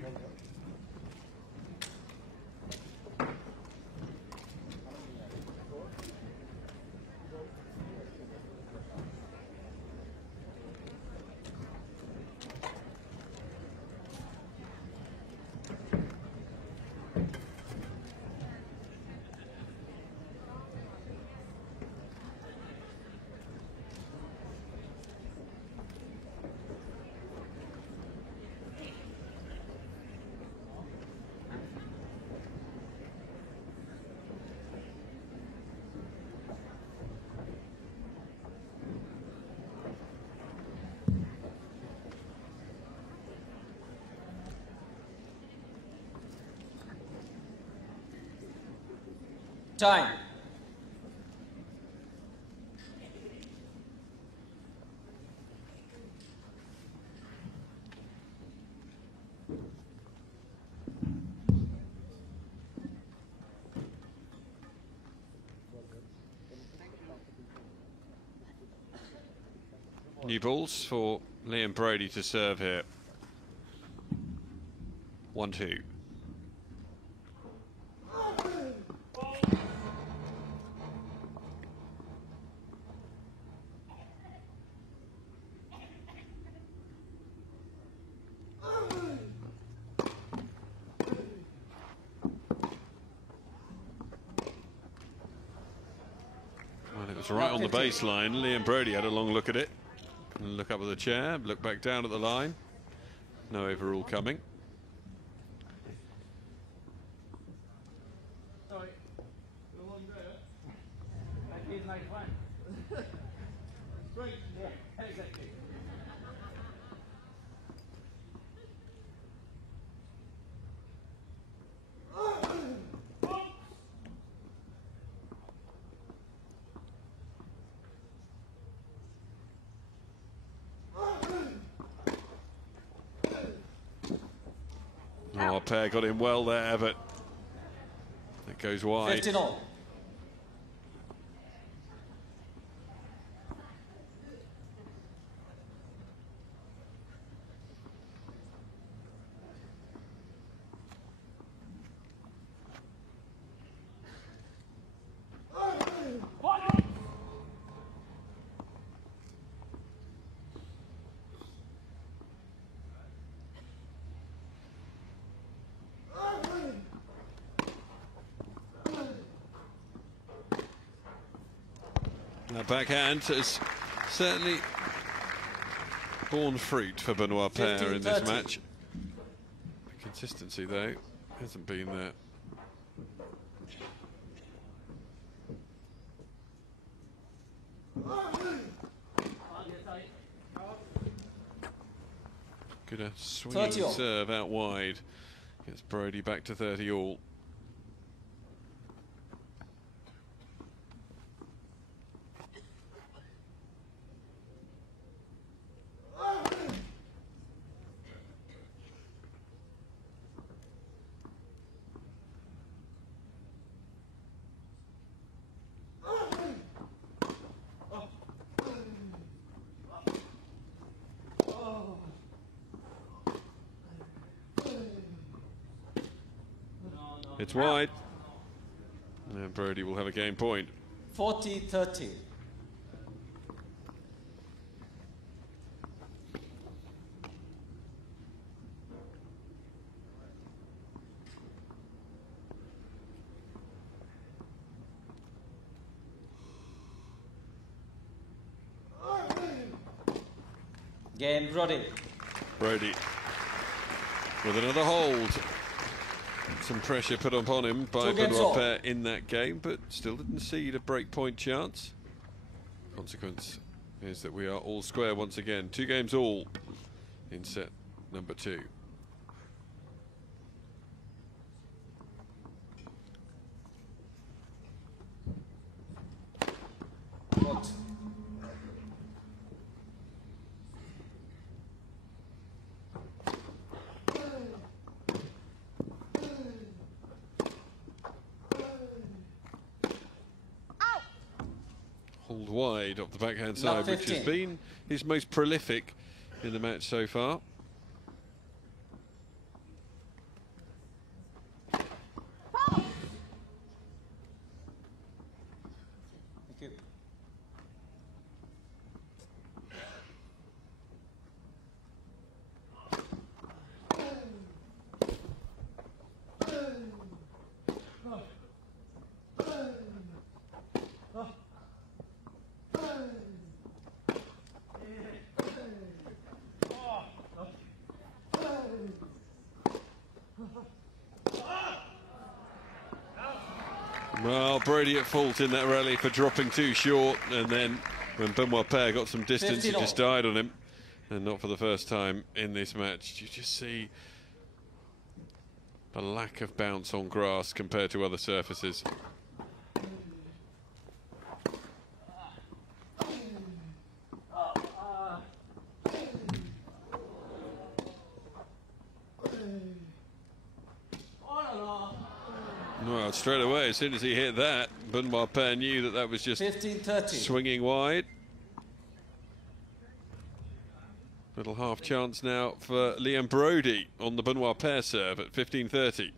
Time. New balls for Liam Broady to serve here. 1-2. Well, it was right on the baseline. Liam Broady had a long look at it. And look up at the chair, look back down at the line. No overrule coming. Sorry. You're on there. That is my fun. Right. Yeah, exactly. Oh, Paire got in well there, but it goes wide. 15-all. That backhand has certainly borne fruit for Benoit Paire in this match. The consistency, though, hasn't been there. Good a swinging serve out wide. Gets Broady back to 30-all. It's wide. And Broady will have a game point. 40-30. Game, Broady. Broady with another hold. Some pressure put upon him by Benoit Paire in that game, but still didn't see a break point chance. Consequence is that we are all square once again. 2 games all in set number 2. What? Hold wide off the backhand side, which has been his most prolific in the match so far. Thank you. Well, Broady at fault in that rally for dropping too short, and then when Benoit Paire got some distance, he just died on him, and not for the first time in this match. You just see the lack of bounce on grass compared to other surfaces. Well, straight away, as soon as he hit that, Benoit Paire knew that that was just 15-30. swinging wide. Little half chance now for Liam Broady on the Benoit pair serve at 15:30.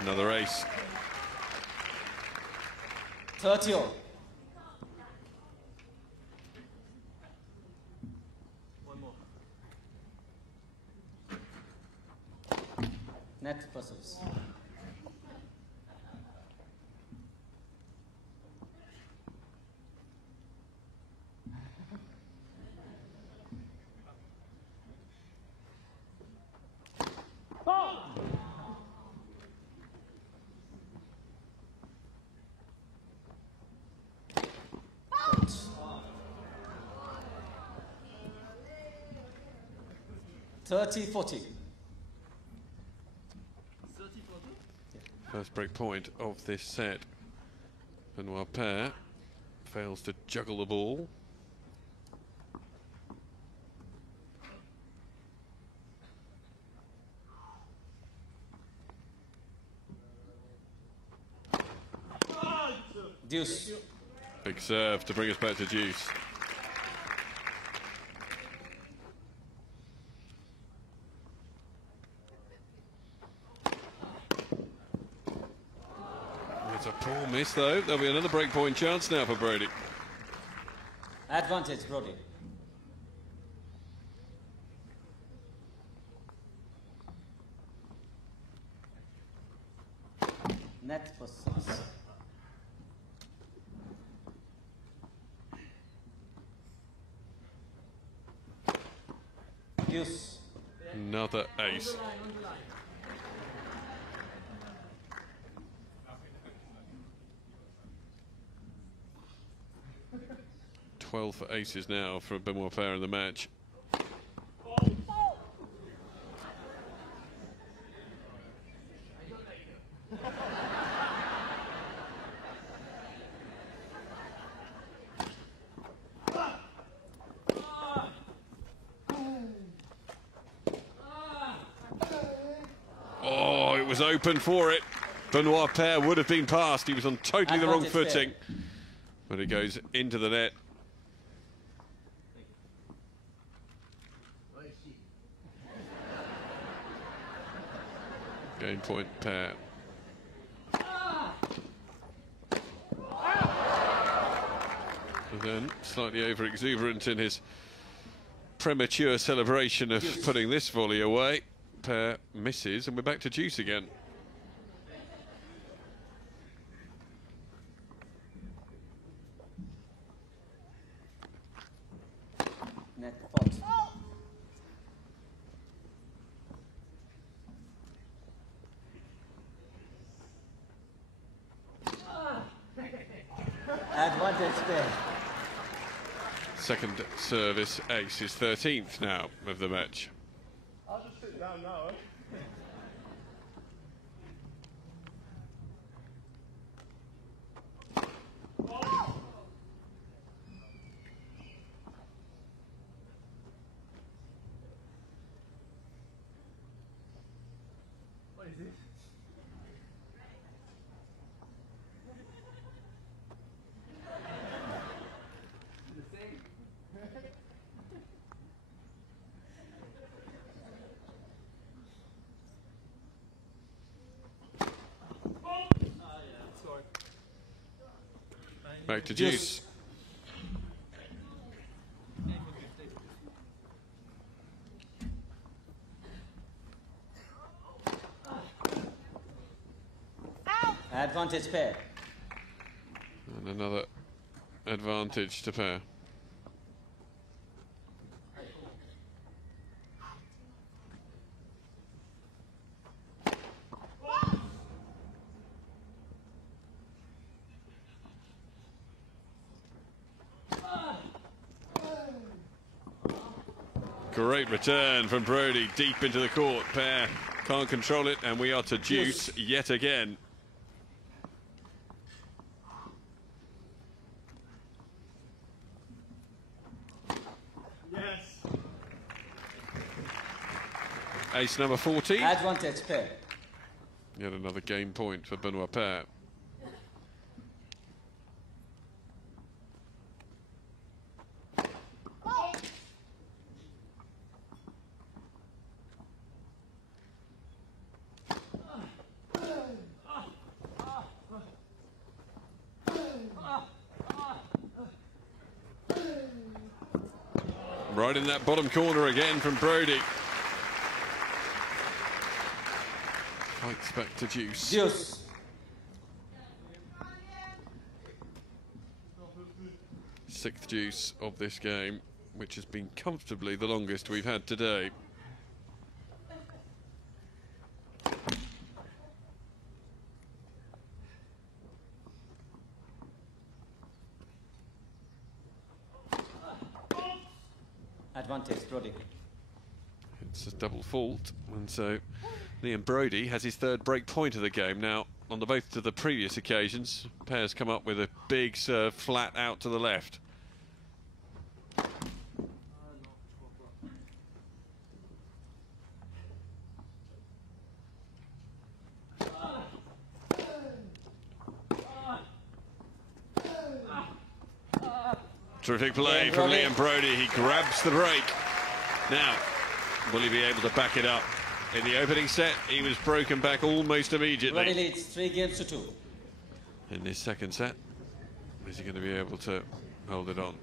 Another ace. 30-all. One more. Net versus. $30-40. First break point of this set. Benoit pair fails to juggle the ball. Deuce. Big serve to bring us back to deuce. It's a poor miss though. There'll be another break point chance now for Broady. Advantage, Broady. Net for 6. Deuce. Another ace. $12 for aces now for Benoit pair in the match. Oh, it was open for it. Benoit pair would have been passed. He was on totally the wrong footing. But it goes into the net. Game point pair. And then slightly over exuberant in his premature celebration of putting this volley away. Pair misses and we're back to deuce again. Net pot. Advantage pair. Second service ace is 13th now of the match. I'll just sit down now. What is this? Back to deuce. Advantage pair. And another advantage to pair. Great return from Broady, deep into the court. Pair can't control it, and we are to deuce yet again. Yes. Ace number 40. Advantage pair. Yet another game point for Benoit Paire. Right in that bottom corner again from Broady. Fights back to deuce. Deuce. Sixth deuce of this game, which has been comfortably the longest we've had today. Advantage, Broady. It's a double fault, and so Liam Broady has his third break point of the game. Now, on both of the previous occasions, Paire's come up with a big serve flat out to the left. Terrific play from Liam Broady. He grabs the break. Now, will he be able to back it up? In the opening set, he was broken back almost immediately. Broady leads 3-2. In this second set, is he going to be able to hold it on?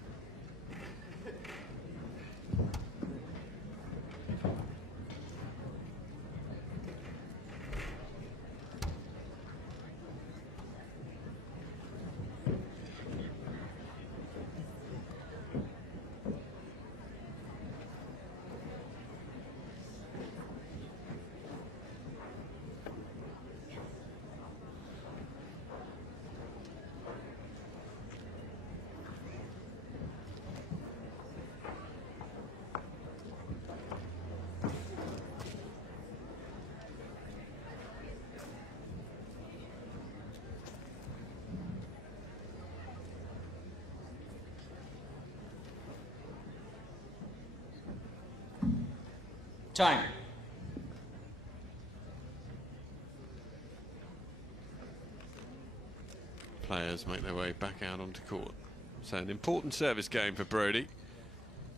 Time. Players make their way back out onto court. So an important service game for Broady.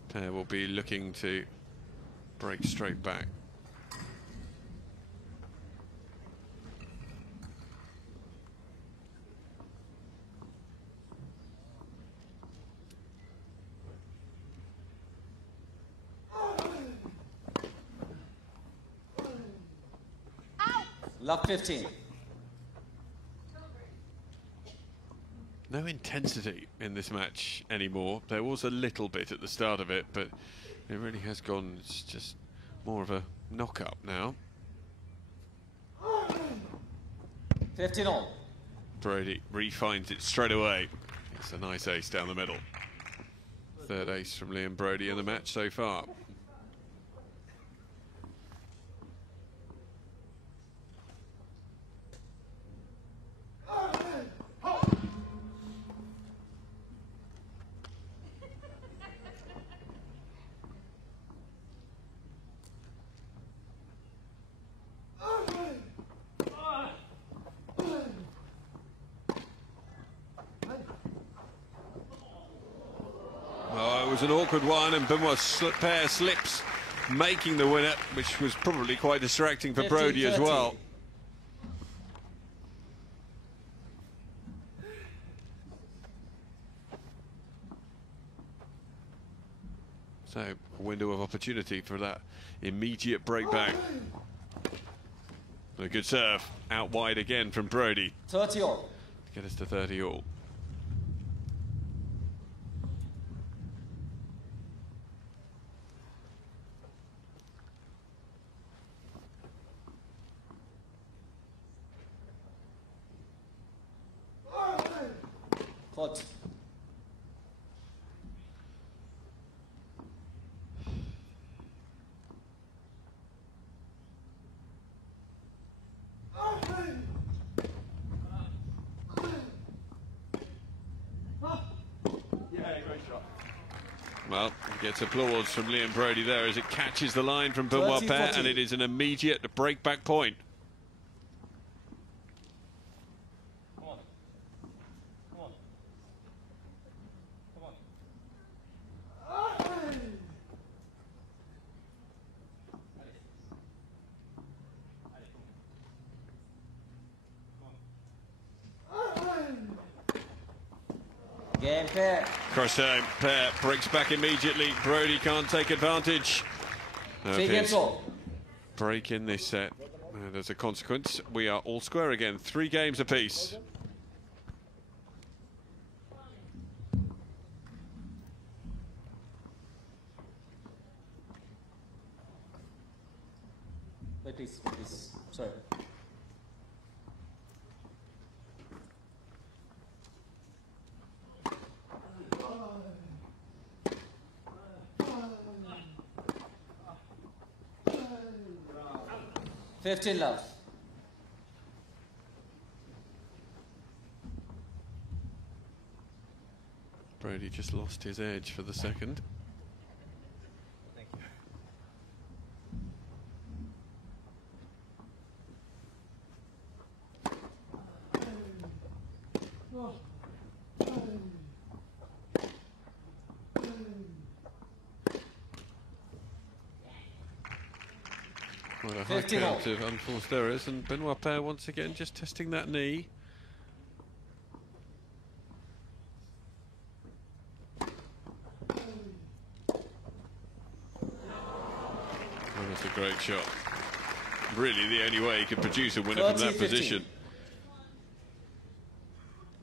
Paire will be looking to break straight back. Love 15. No intensity in this match anymore. There was a little bit at the start of it, but it really has gone, it's just more of a knock-up now. 15 all. Broady refines it straight away. It's a nice ace down the middle. Third ace from Liam Broady in the match so far. It was an awkward one, and Benoit Paire slips, making the winner, which was probably quite distracting for Broady as well. So, a window of opportunity for that immediate break back. A good serve, out wide again from Broady. 30 all. To get us to 30 all. Hot. Well, he gets applause from Liam Broady there as it catches the line from Benoit Paire, and it is an immediate break back point. Game pair. Cross home, Paire breaks back immediately. Broady can't take advantage. Three games all. Break in this set. And as a consequence, we are all square again. 3 games apiece. Wait, please, please. Sorry. $15 love. Broady just lost his edge for the second. Thank you. Well, a high count of unforced errors, and Benoit Paire once again just testing that knee. Oh, that's a great shot. Really the only way he could produce a winner from that 30-15. position.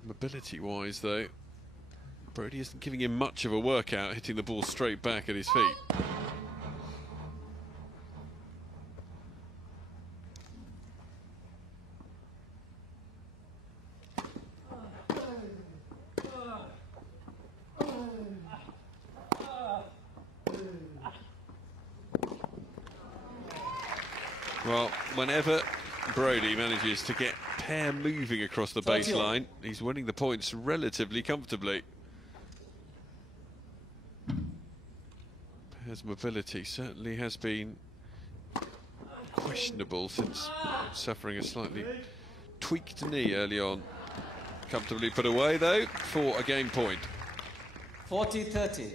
Mobility-wise, though, Broady isn't giving him much of a workout, hitting the ball straight back at his feet. Well, whenever Broady manages to get Paire moving across the baseline, he's winning the points relatively comfortably. Paire's mobility certainly has been questionable since suffering a slightly tweaked knee early on. Comfortably put away, though, for a game point. 40-30.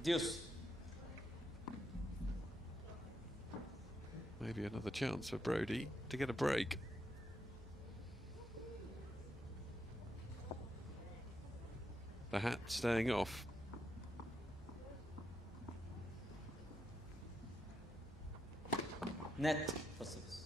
Deuce. Maybe another chance for Broady to get a break. The hat staying off. Net for service.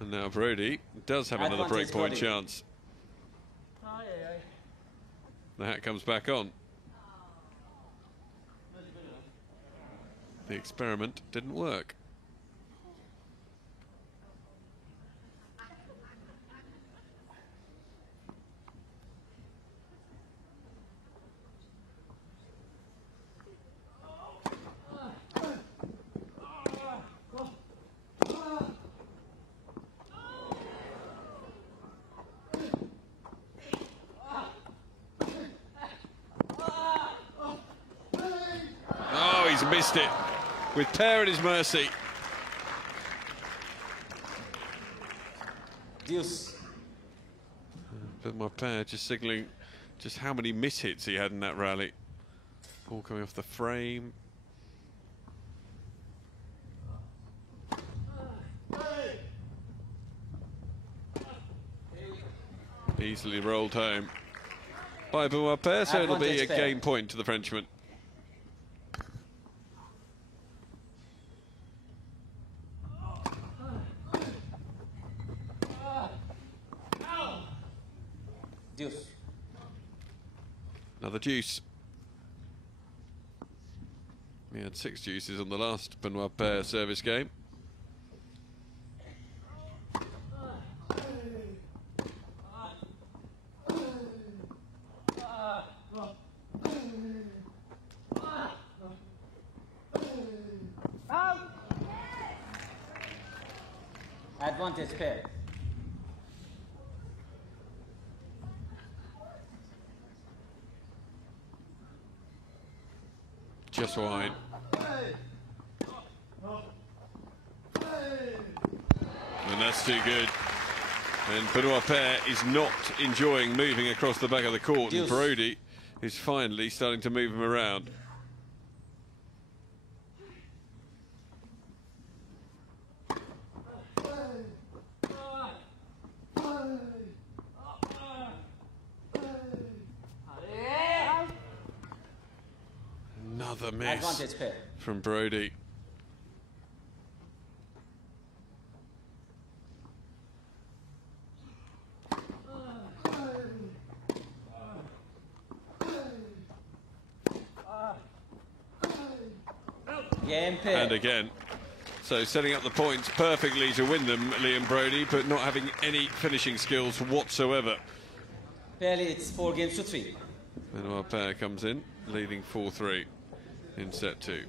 And now Broady does have another Advantage breakpoint Broady. chance. The hat comes back on. The experiment didn't work. Oh, he's missed it. With Paire at his mercy. Deuce. But my Paire just signalling just how many mishits he had in that rally. All coming off the frame. Easily rolled home by Benoit Paire, so it'll be a Advantage Paire. game point to the Frenchman. Deuce. Another deuce. We had 6 deuces on the last Benoit Paire service game. Advantage Paire. just wide. And that's too good. And Benoit Paire is not enjoying moving across the back of the court. And Broady is finally starting to move him around. Another miss from Broady. And again, so setting up the points perfectly to win them, Liam Broady, but not having any finishing skills whatsoever. Barely, it's 4 games to 3. Benoit Paire comes in, leading 4-3 in set 2.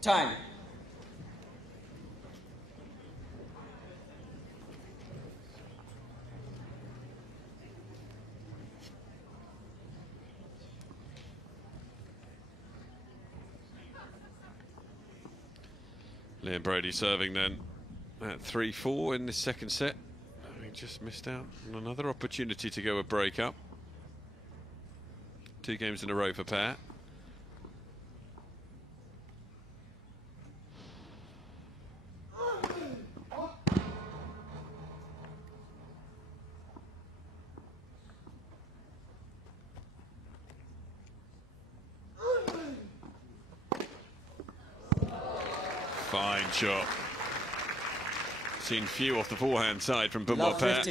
Time. Liam Broady serving then at 3-4 in this second set. He just missed out on another opportunity to go a break up. 2 games in a row for Paire. Fine shot. Seen few off the forehand side from Benoit Paire.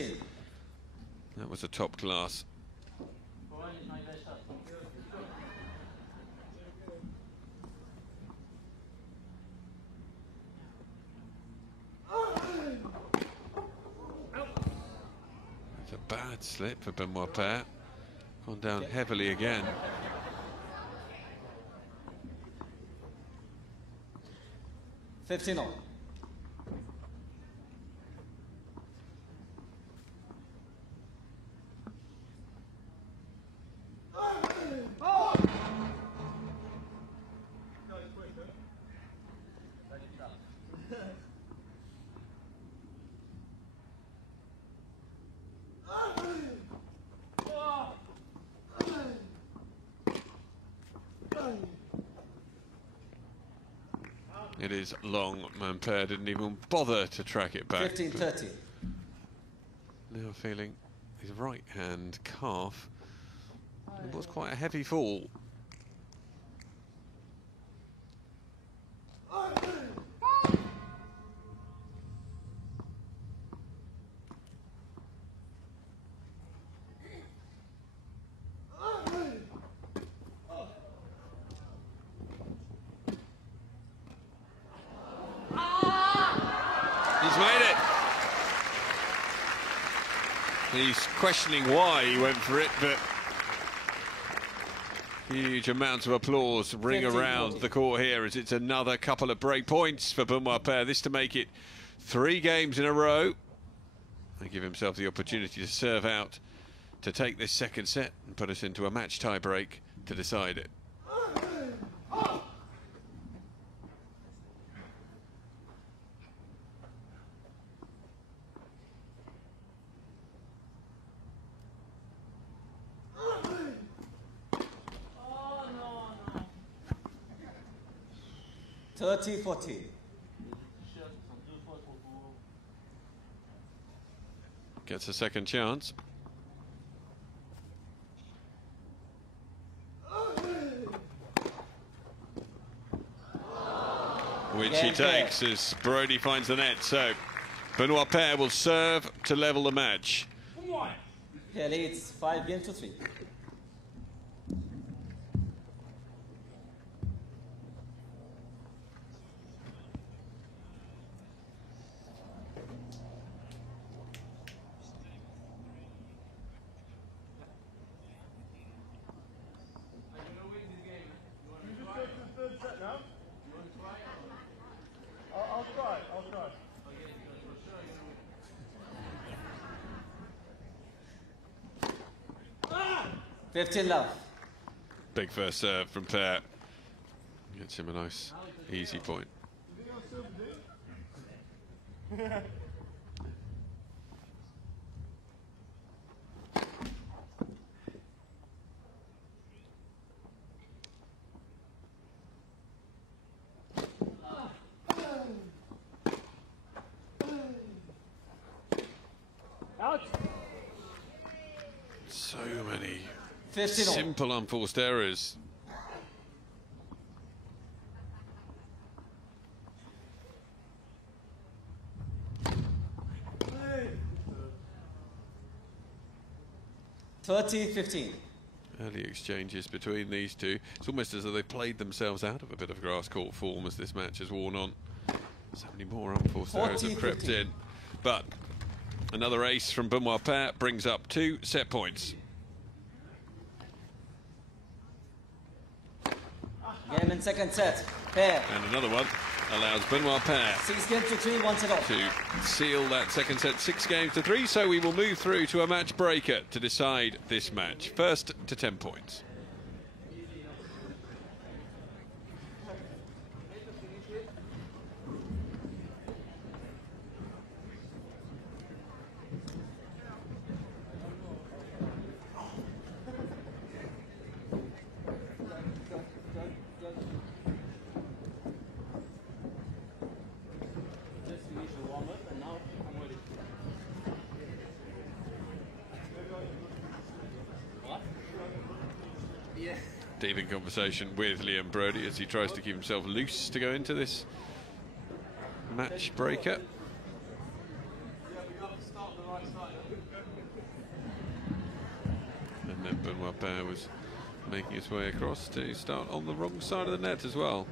That was a top class. It's a bad slip for Benoit Paire. Gone down heavily again. $15. It is long. Paire didn't even bother to track it back. 15-30. Now feeling his right hand calf. It was quite a heavy fall. He's made it. He's questioning why he went for it, but huge amounts of applause ring around the court here as it's another couple of break points for Benoit Paire. This to make it 3 games in a row. And give himself the opportunity to serve out to take this second set and put us into a match tie break to decide it. $30-40. Gets a second chance. which he takes as Broady finds the net. So Benoit Paire will serve to level the match. Paire leads 5 games to 3. I'll try. 15 love. Big first serve from Paire. Gets him a nice, easy point. Out. So many 15 all. simple unforced errors. Hey. 30-15. Early exchanges between these two. It's almost as though they played themselves out of a bit of grass court form as this match has worn on. So many more unforced errors have crept in. But another ace from Benoit Paire brings up 2 set points. Game in second set. Paire. And another one allows Benoit Paire 6 games to 3, 1 set off. to seal that second set 6 games to 3. So we will move through to a match breaker to decide this match. First to 10 points. Deep in conversation with Liam Broady as he tries to keep himself loose to go into this match breaker. And then Benoit Paire was making his way across to start on the wrong side of the net as well.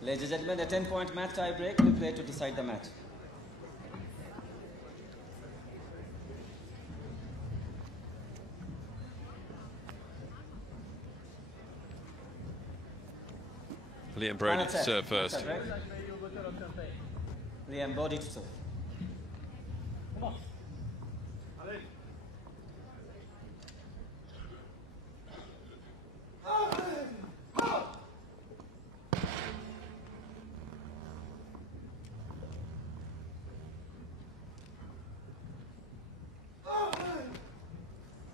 Ladies and gentlemen, a 10-point match tie break will play to decide the match. Liam Broady to serve first. Liam Broady to serve.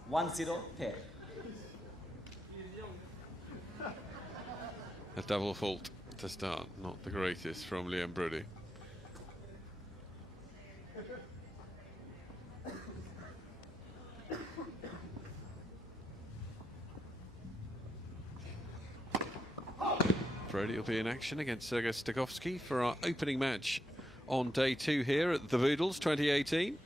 One zero Paire. A double fault to start, not the greatest from Liam Broady. Broady will be in action against Sergei Stakhovsky for our opening match on day 2 here at the Voodles 2018.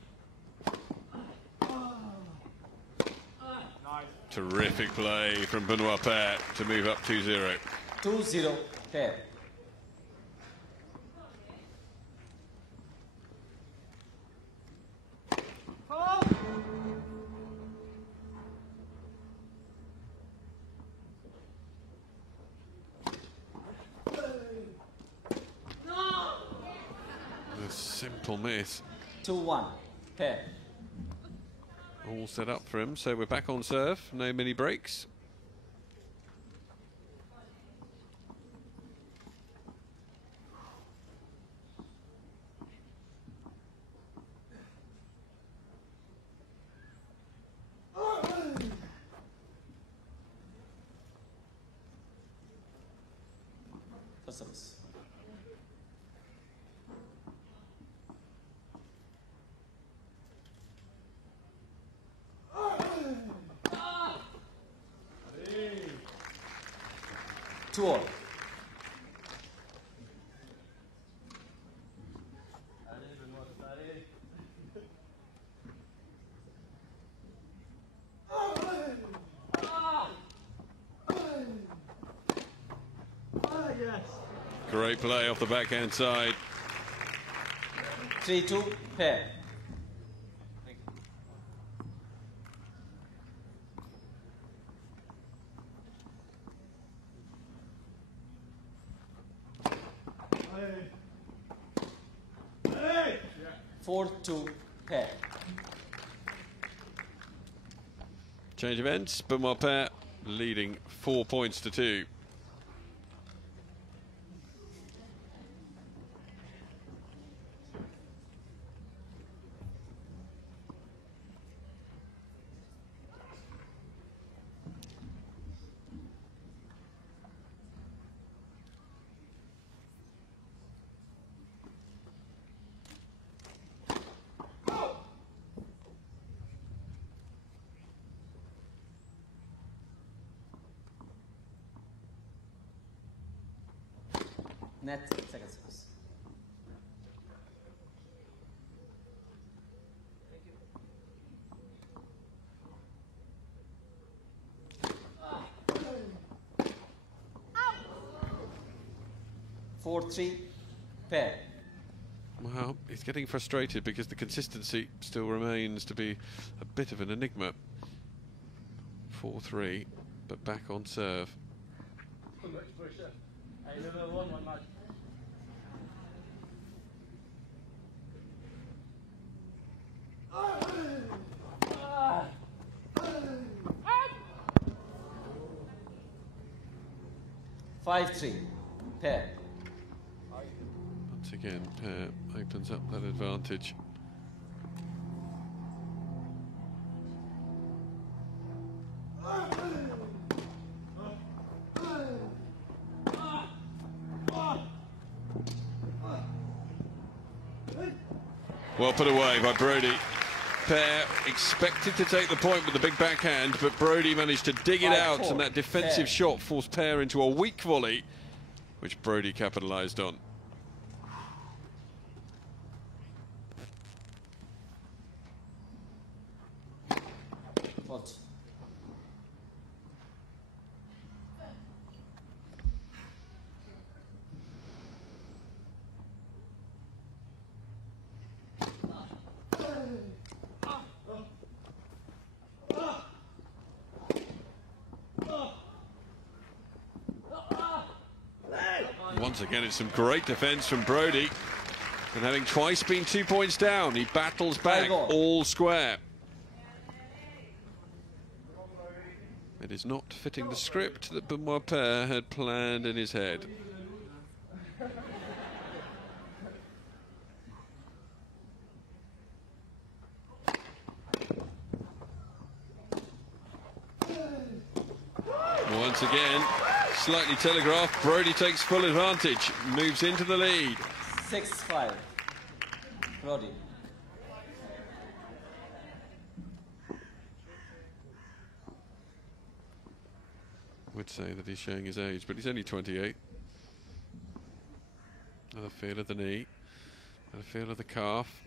Terrific play from Benoit Paire to move up 2-0. 2-0 Paire. A simple miss. 2-1 Paire. All set up for him, so we're back on serve, no mini breaks. First service. 2-all. Great play off the backhand side. 3-2, pair. Hey! 4-2, pair. Change of ends. Benoit Paire leading 4 points to 2. Net, second service. Four, 3, pair. Well, he's getting frustrated because the consistency still remains to be a bit of an enigma. 4-3, but back on serve. Too much pressure. I never won one match. Five, 3, pair. Once again, Paire opens up that advantage. Well put away by Broady. Paire expected to take the point with the big backhand, but Broady managed to dig it out, 5-4, and that defensive Paire. shot forced Paire into a weak volley, which Broady capitalised on. Fault. Once again, it's some great defence from Broady. And having twice been 2 points down, he battles back 5-all. all square. It is not fitting the script that Benoit Paire had planned in his head. Once again, slightly telegraphed, Broady takes full advantage, moves into the lead. 6-5, Broady. Would say that he's showing his age, but he's only 28. Another feel of the knee, another feel of the calf.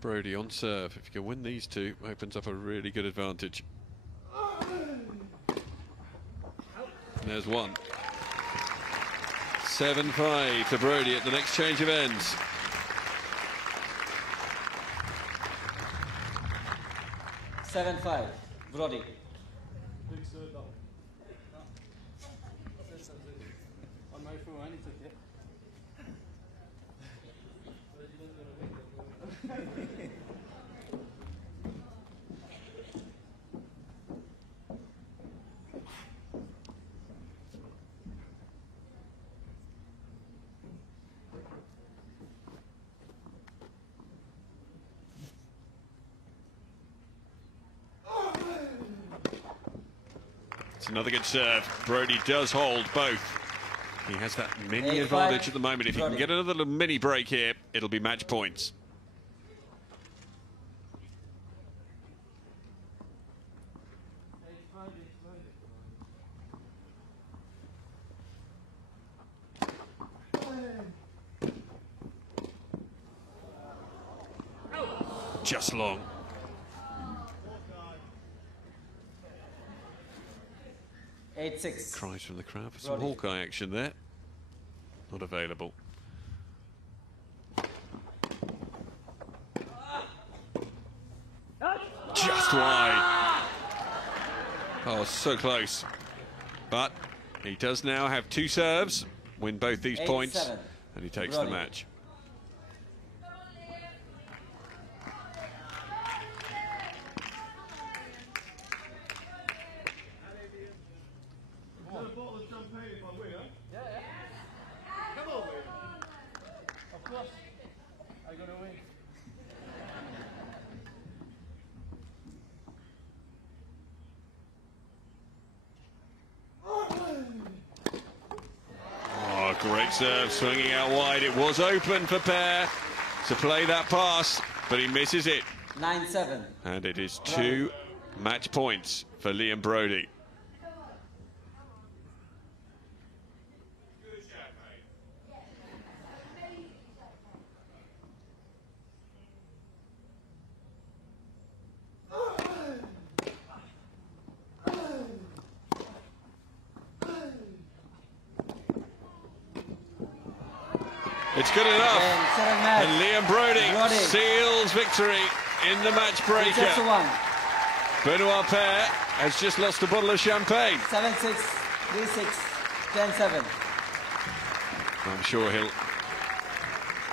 Broady on serve. If you can win these two, opens up a really good advantage. And there's one. 7-5 to Broady at the next change of ends. Seven, 5, Broady. On my phone, it's okay. It's another good serve. Broady does hold both. He has that mini 8-5, advantage at the moment. If he can Broady. get another little mini break here, it'll be match points. Just long. Eight-six. Cries from the crowd for some Broady. Hawkeye action there. Not available. Just wide. Oh, so close. But he does now have 2 serves, win both these points, 8-7. and he takes Broady. the match. Of course. I gotta win. Oh, great serve, swinging out wide. It was open for Paire to play that pass, but he misses it. 9-7. And it is 2 match points for Liam Broady. It's good enough. And Liam Broady seals victory in the match breaker. 6-1. Benoit Paire has just lost a bottle of champagne. 7-6, 3-6, 10-7. I'm sure he'll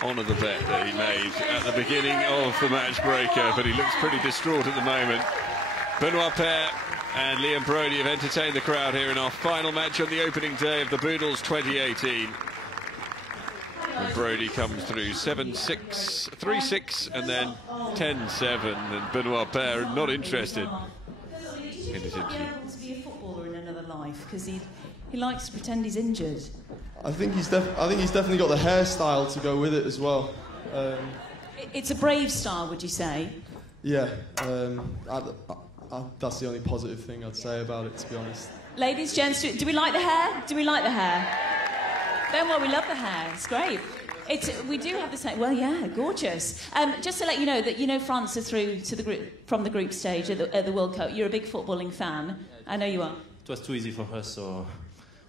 honour the bet that he made at the beginning of the match breaker, but he looks pretty distraught at the moment. Benoit Paire and Liam Broady have entertained the crowd here in our final match on the opening day of the Boodles 2018. And Broady comes through 7-6, 3-6, and then 10-7. And Benoit Paire not interested in his interview. To be a footballer in another life, because he likes to pretend he's injured. I think he's definitely got the hairstyle to go with it as well. It's a brave style, would you say? Yeah, that's the only positive thing I'd say about it, to be honest. Ladies, gents, do we like the hair? Do we like the hair? Benoit, we love the hair. It's great. We do have the same. Well, yeah, gorgeous. Just to let you know that France are through to the group from the group stage at the World Cup. You're a big footballing fan. I know you are. It was too easy for us, so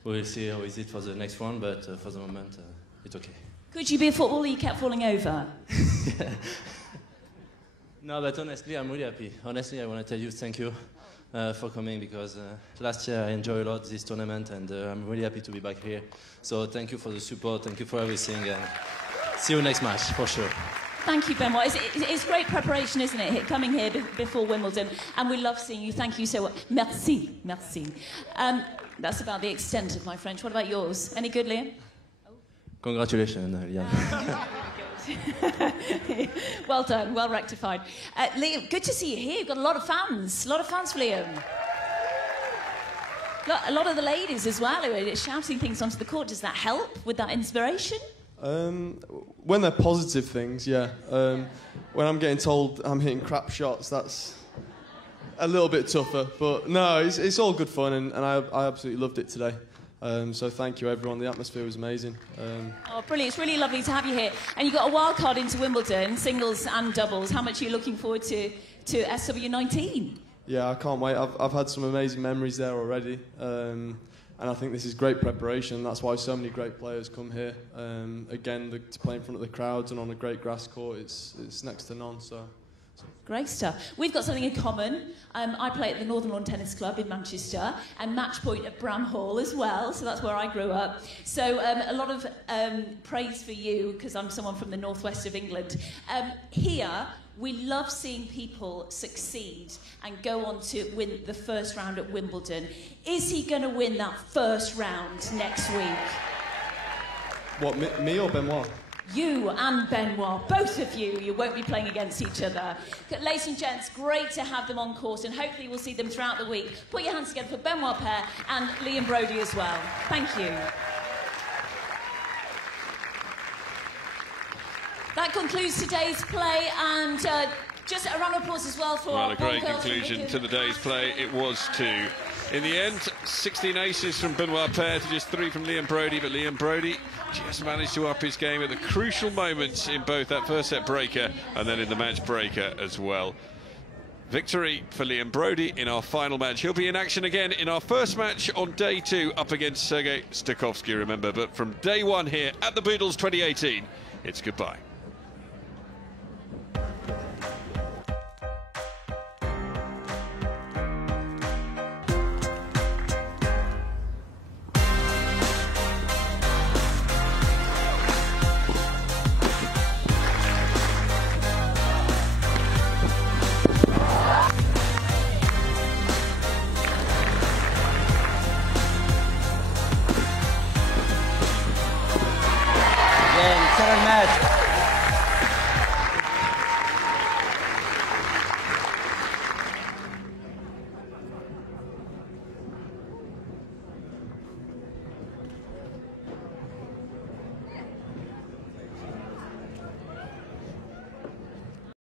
we'll see how is it for the next one. But for the moment, it's okay. Could you be a footballer? You kept falling over. No, but honestly, I'm really happy. Honestly, I want to tell you thank you for coming, because last year I enjoyed a lot this tournament, and I'm really happy to be back here. So thank you for the support, thank you for everything, and see you next match for sure. Thank you, Benoit. It's great preparation, isn't it? Coming here before Wimbledon, and we love seeing you. Thank you so much. Merci, merci. That's about the extent of my French. What about yours? Any good, Liam? Congratulations, Liam. Well done, well rectified. Liam, good to see you here. You've got a lot of fans for Liam. A lot of the ladies as well who are shouting things onto the court. Does that help with that inspiration? When they're positive things, yeah. When I'm getting told I'm hitting crap shots, that's a little bit tougher. But no, it's all good fun, and I absolutely loved it today. So thank you, everyone. The atmosphere was amazing. Oh, brilliant. It's really lovely to have you here. And you've got a wild card into Wimbledon, singles and doubles. How much are you looking forward to SW19? Yeah, I can't wait. I've had some amazing memories there already. And I think this is great preparation. That's why so many great players come here. Again, to play in front of the crowds and on a great grass court, it's next to none. So. Great stuff. We've got something in common. I play at the Northern Lawn Tennis Club in Manchester, and match point at Bram Hall as well, so that's where I grew up. So a lot of praise for you, because I'm someone from the northwest of England. Here, we love seeing people succeed and go on to win the first round at Wimbledon. Is he going to win that first round next week? What, me or Benoit? You and Benoit, both of you. You won't be playing against each other. Ladies and gents, great to have them on court, and hopefully we'll see them throughout the week. Put your hands together for Benoit Paire and Liam Broady as well. Thank you. That concludes today's play, and Just a round of applause as well for Well, our a great girls conclusion from to the day's play. It was too. In the end, 16 aces from Benoit Paire to just 3 from Liam Broady, but Liam Broady just managed to up his game at the crucial moments in both that first set breaker and then in the match breaker as well. Victory for Liam Broady in our final match. He'll be in action again in our first match on day 2 up against Sergei Stakhovsky, remember. But from day 1 here at the Boodles 2018, it's goodbye.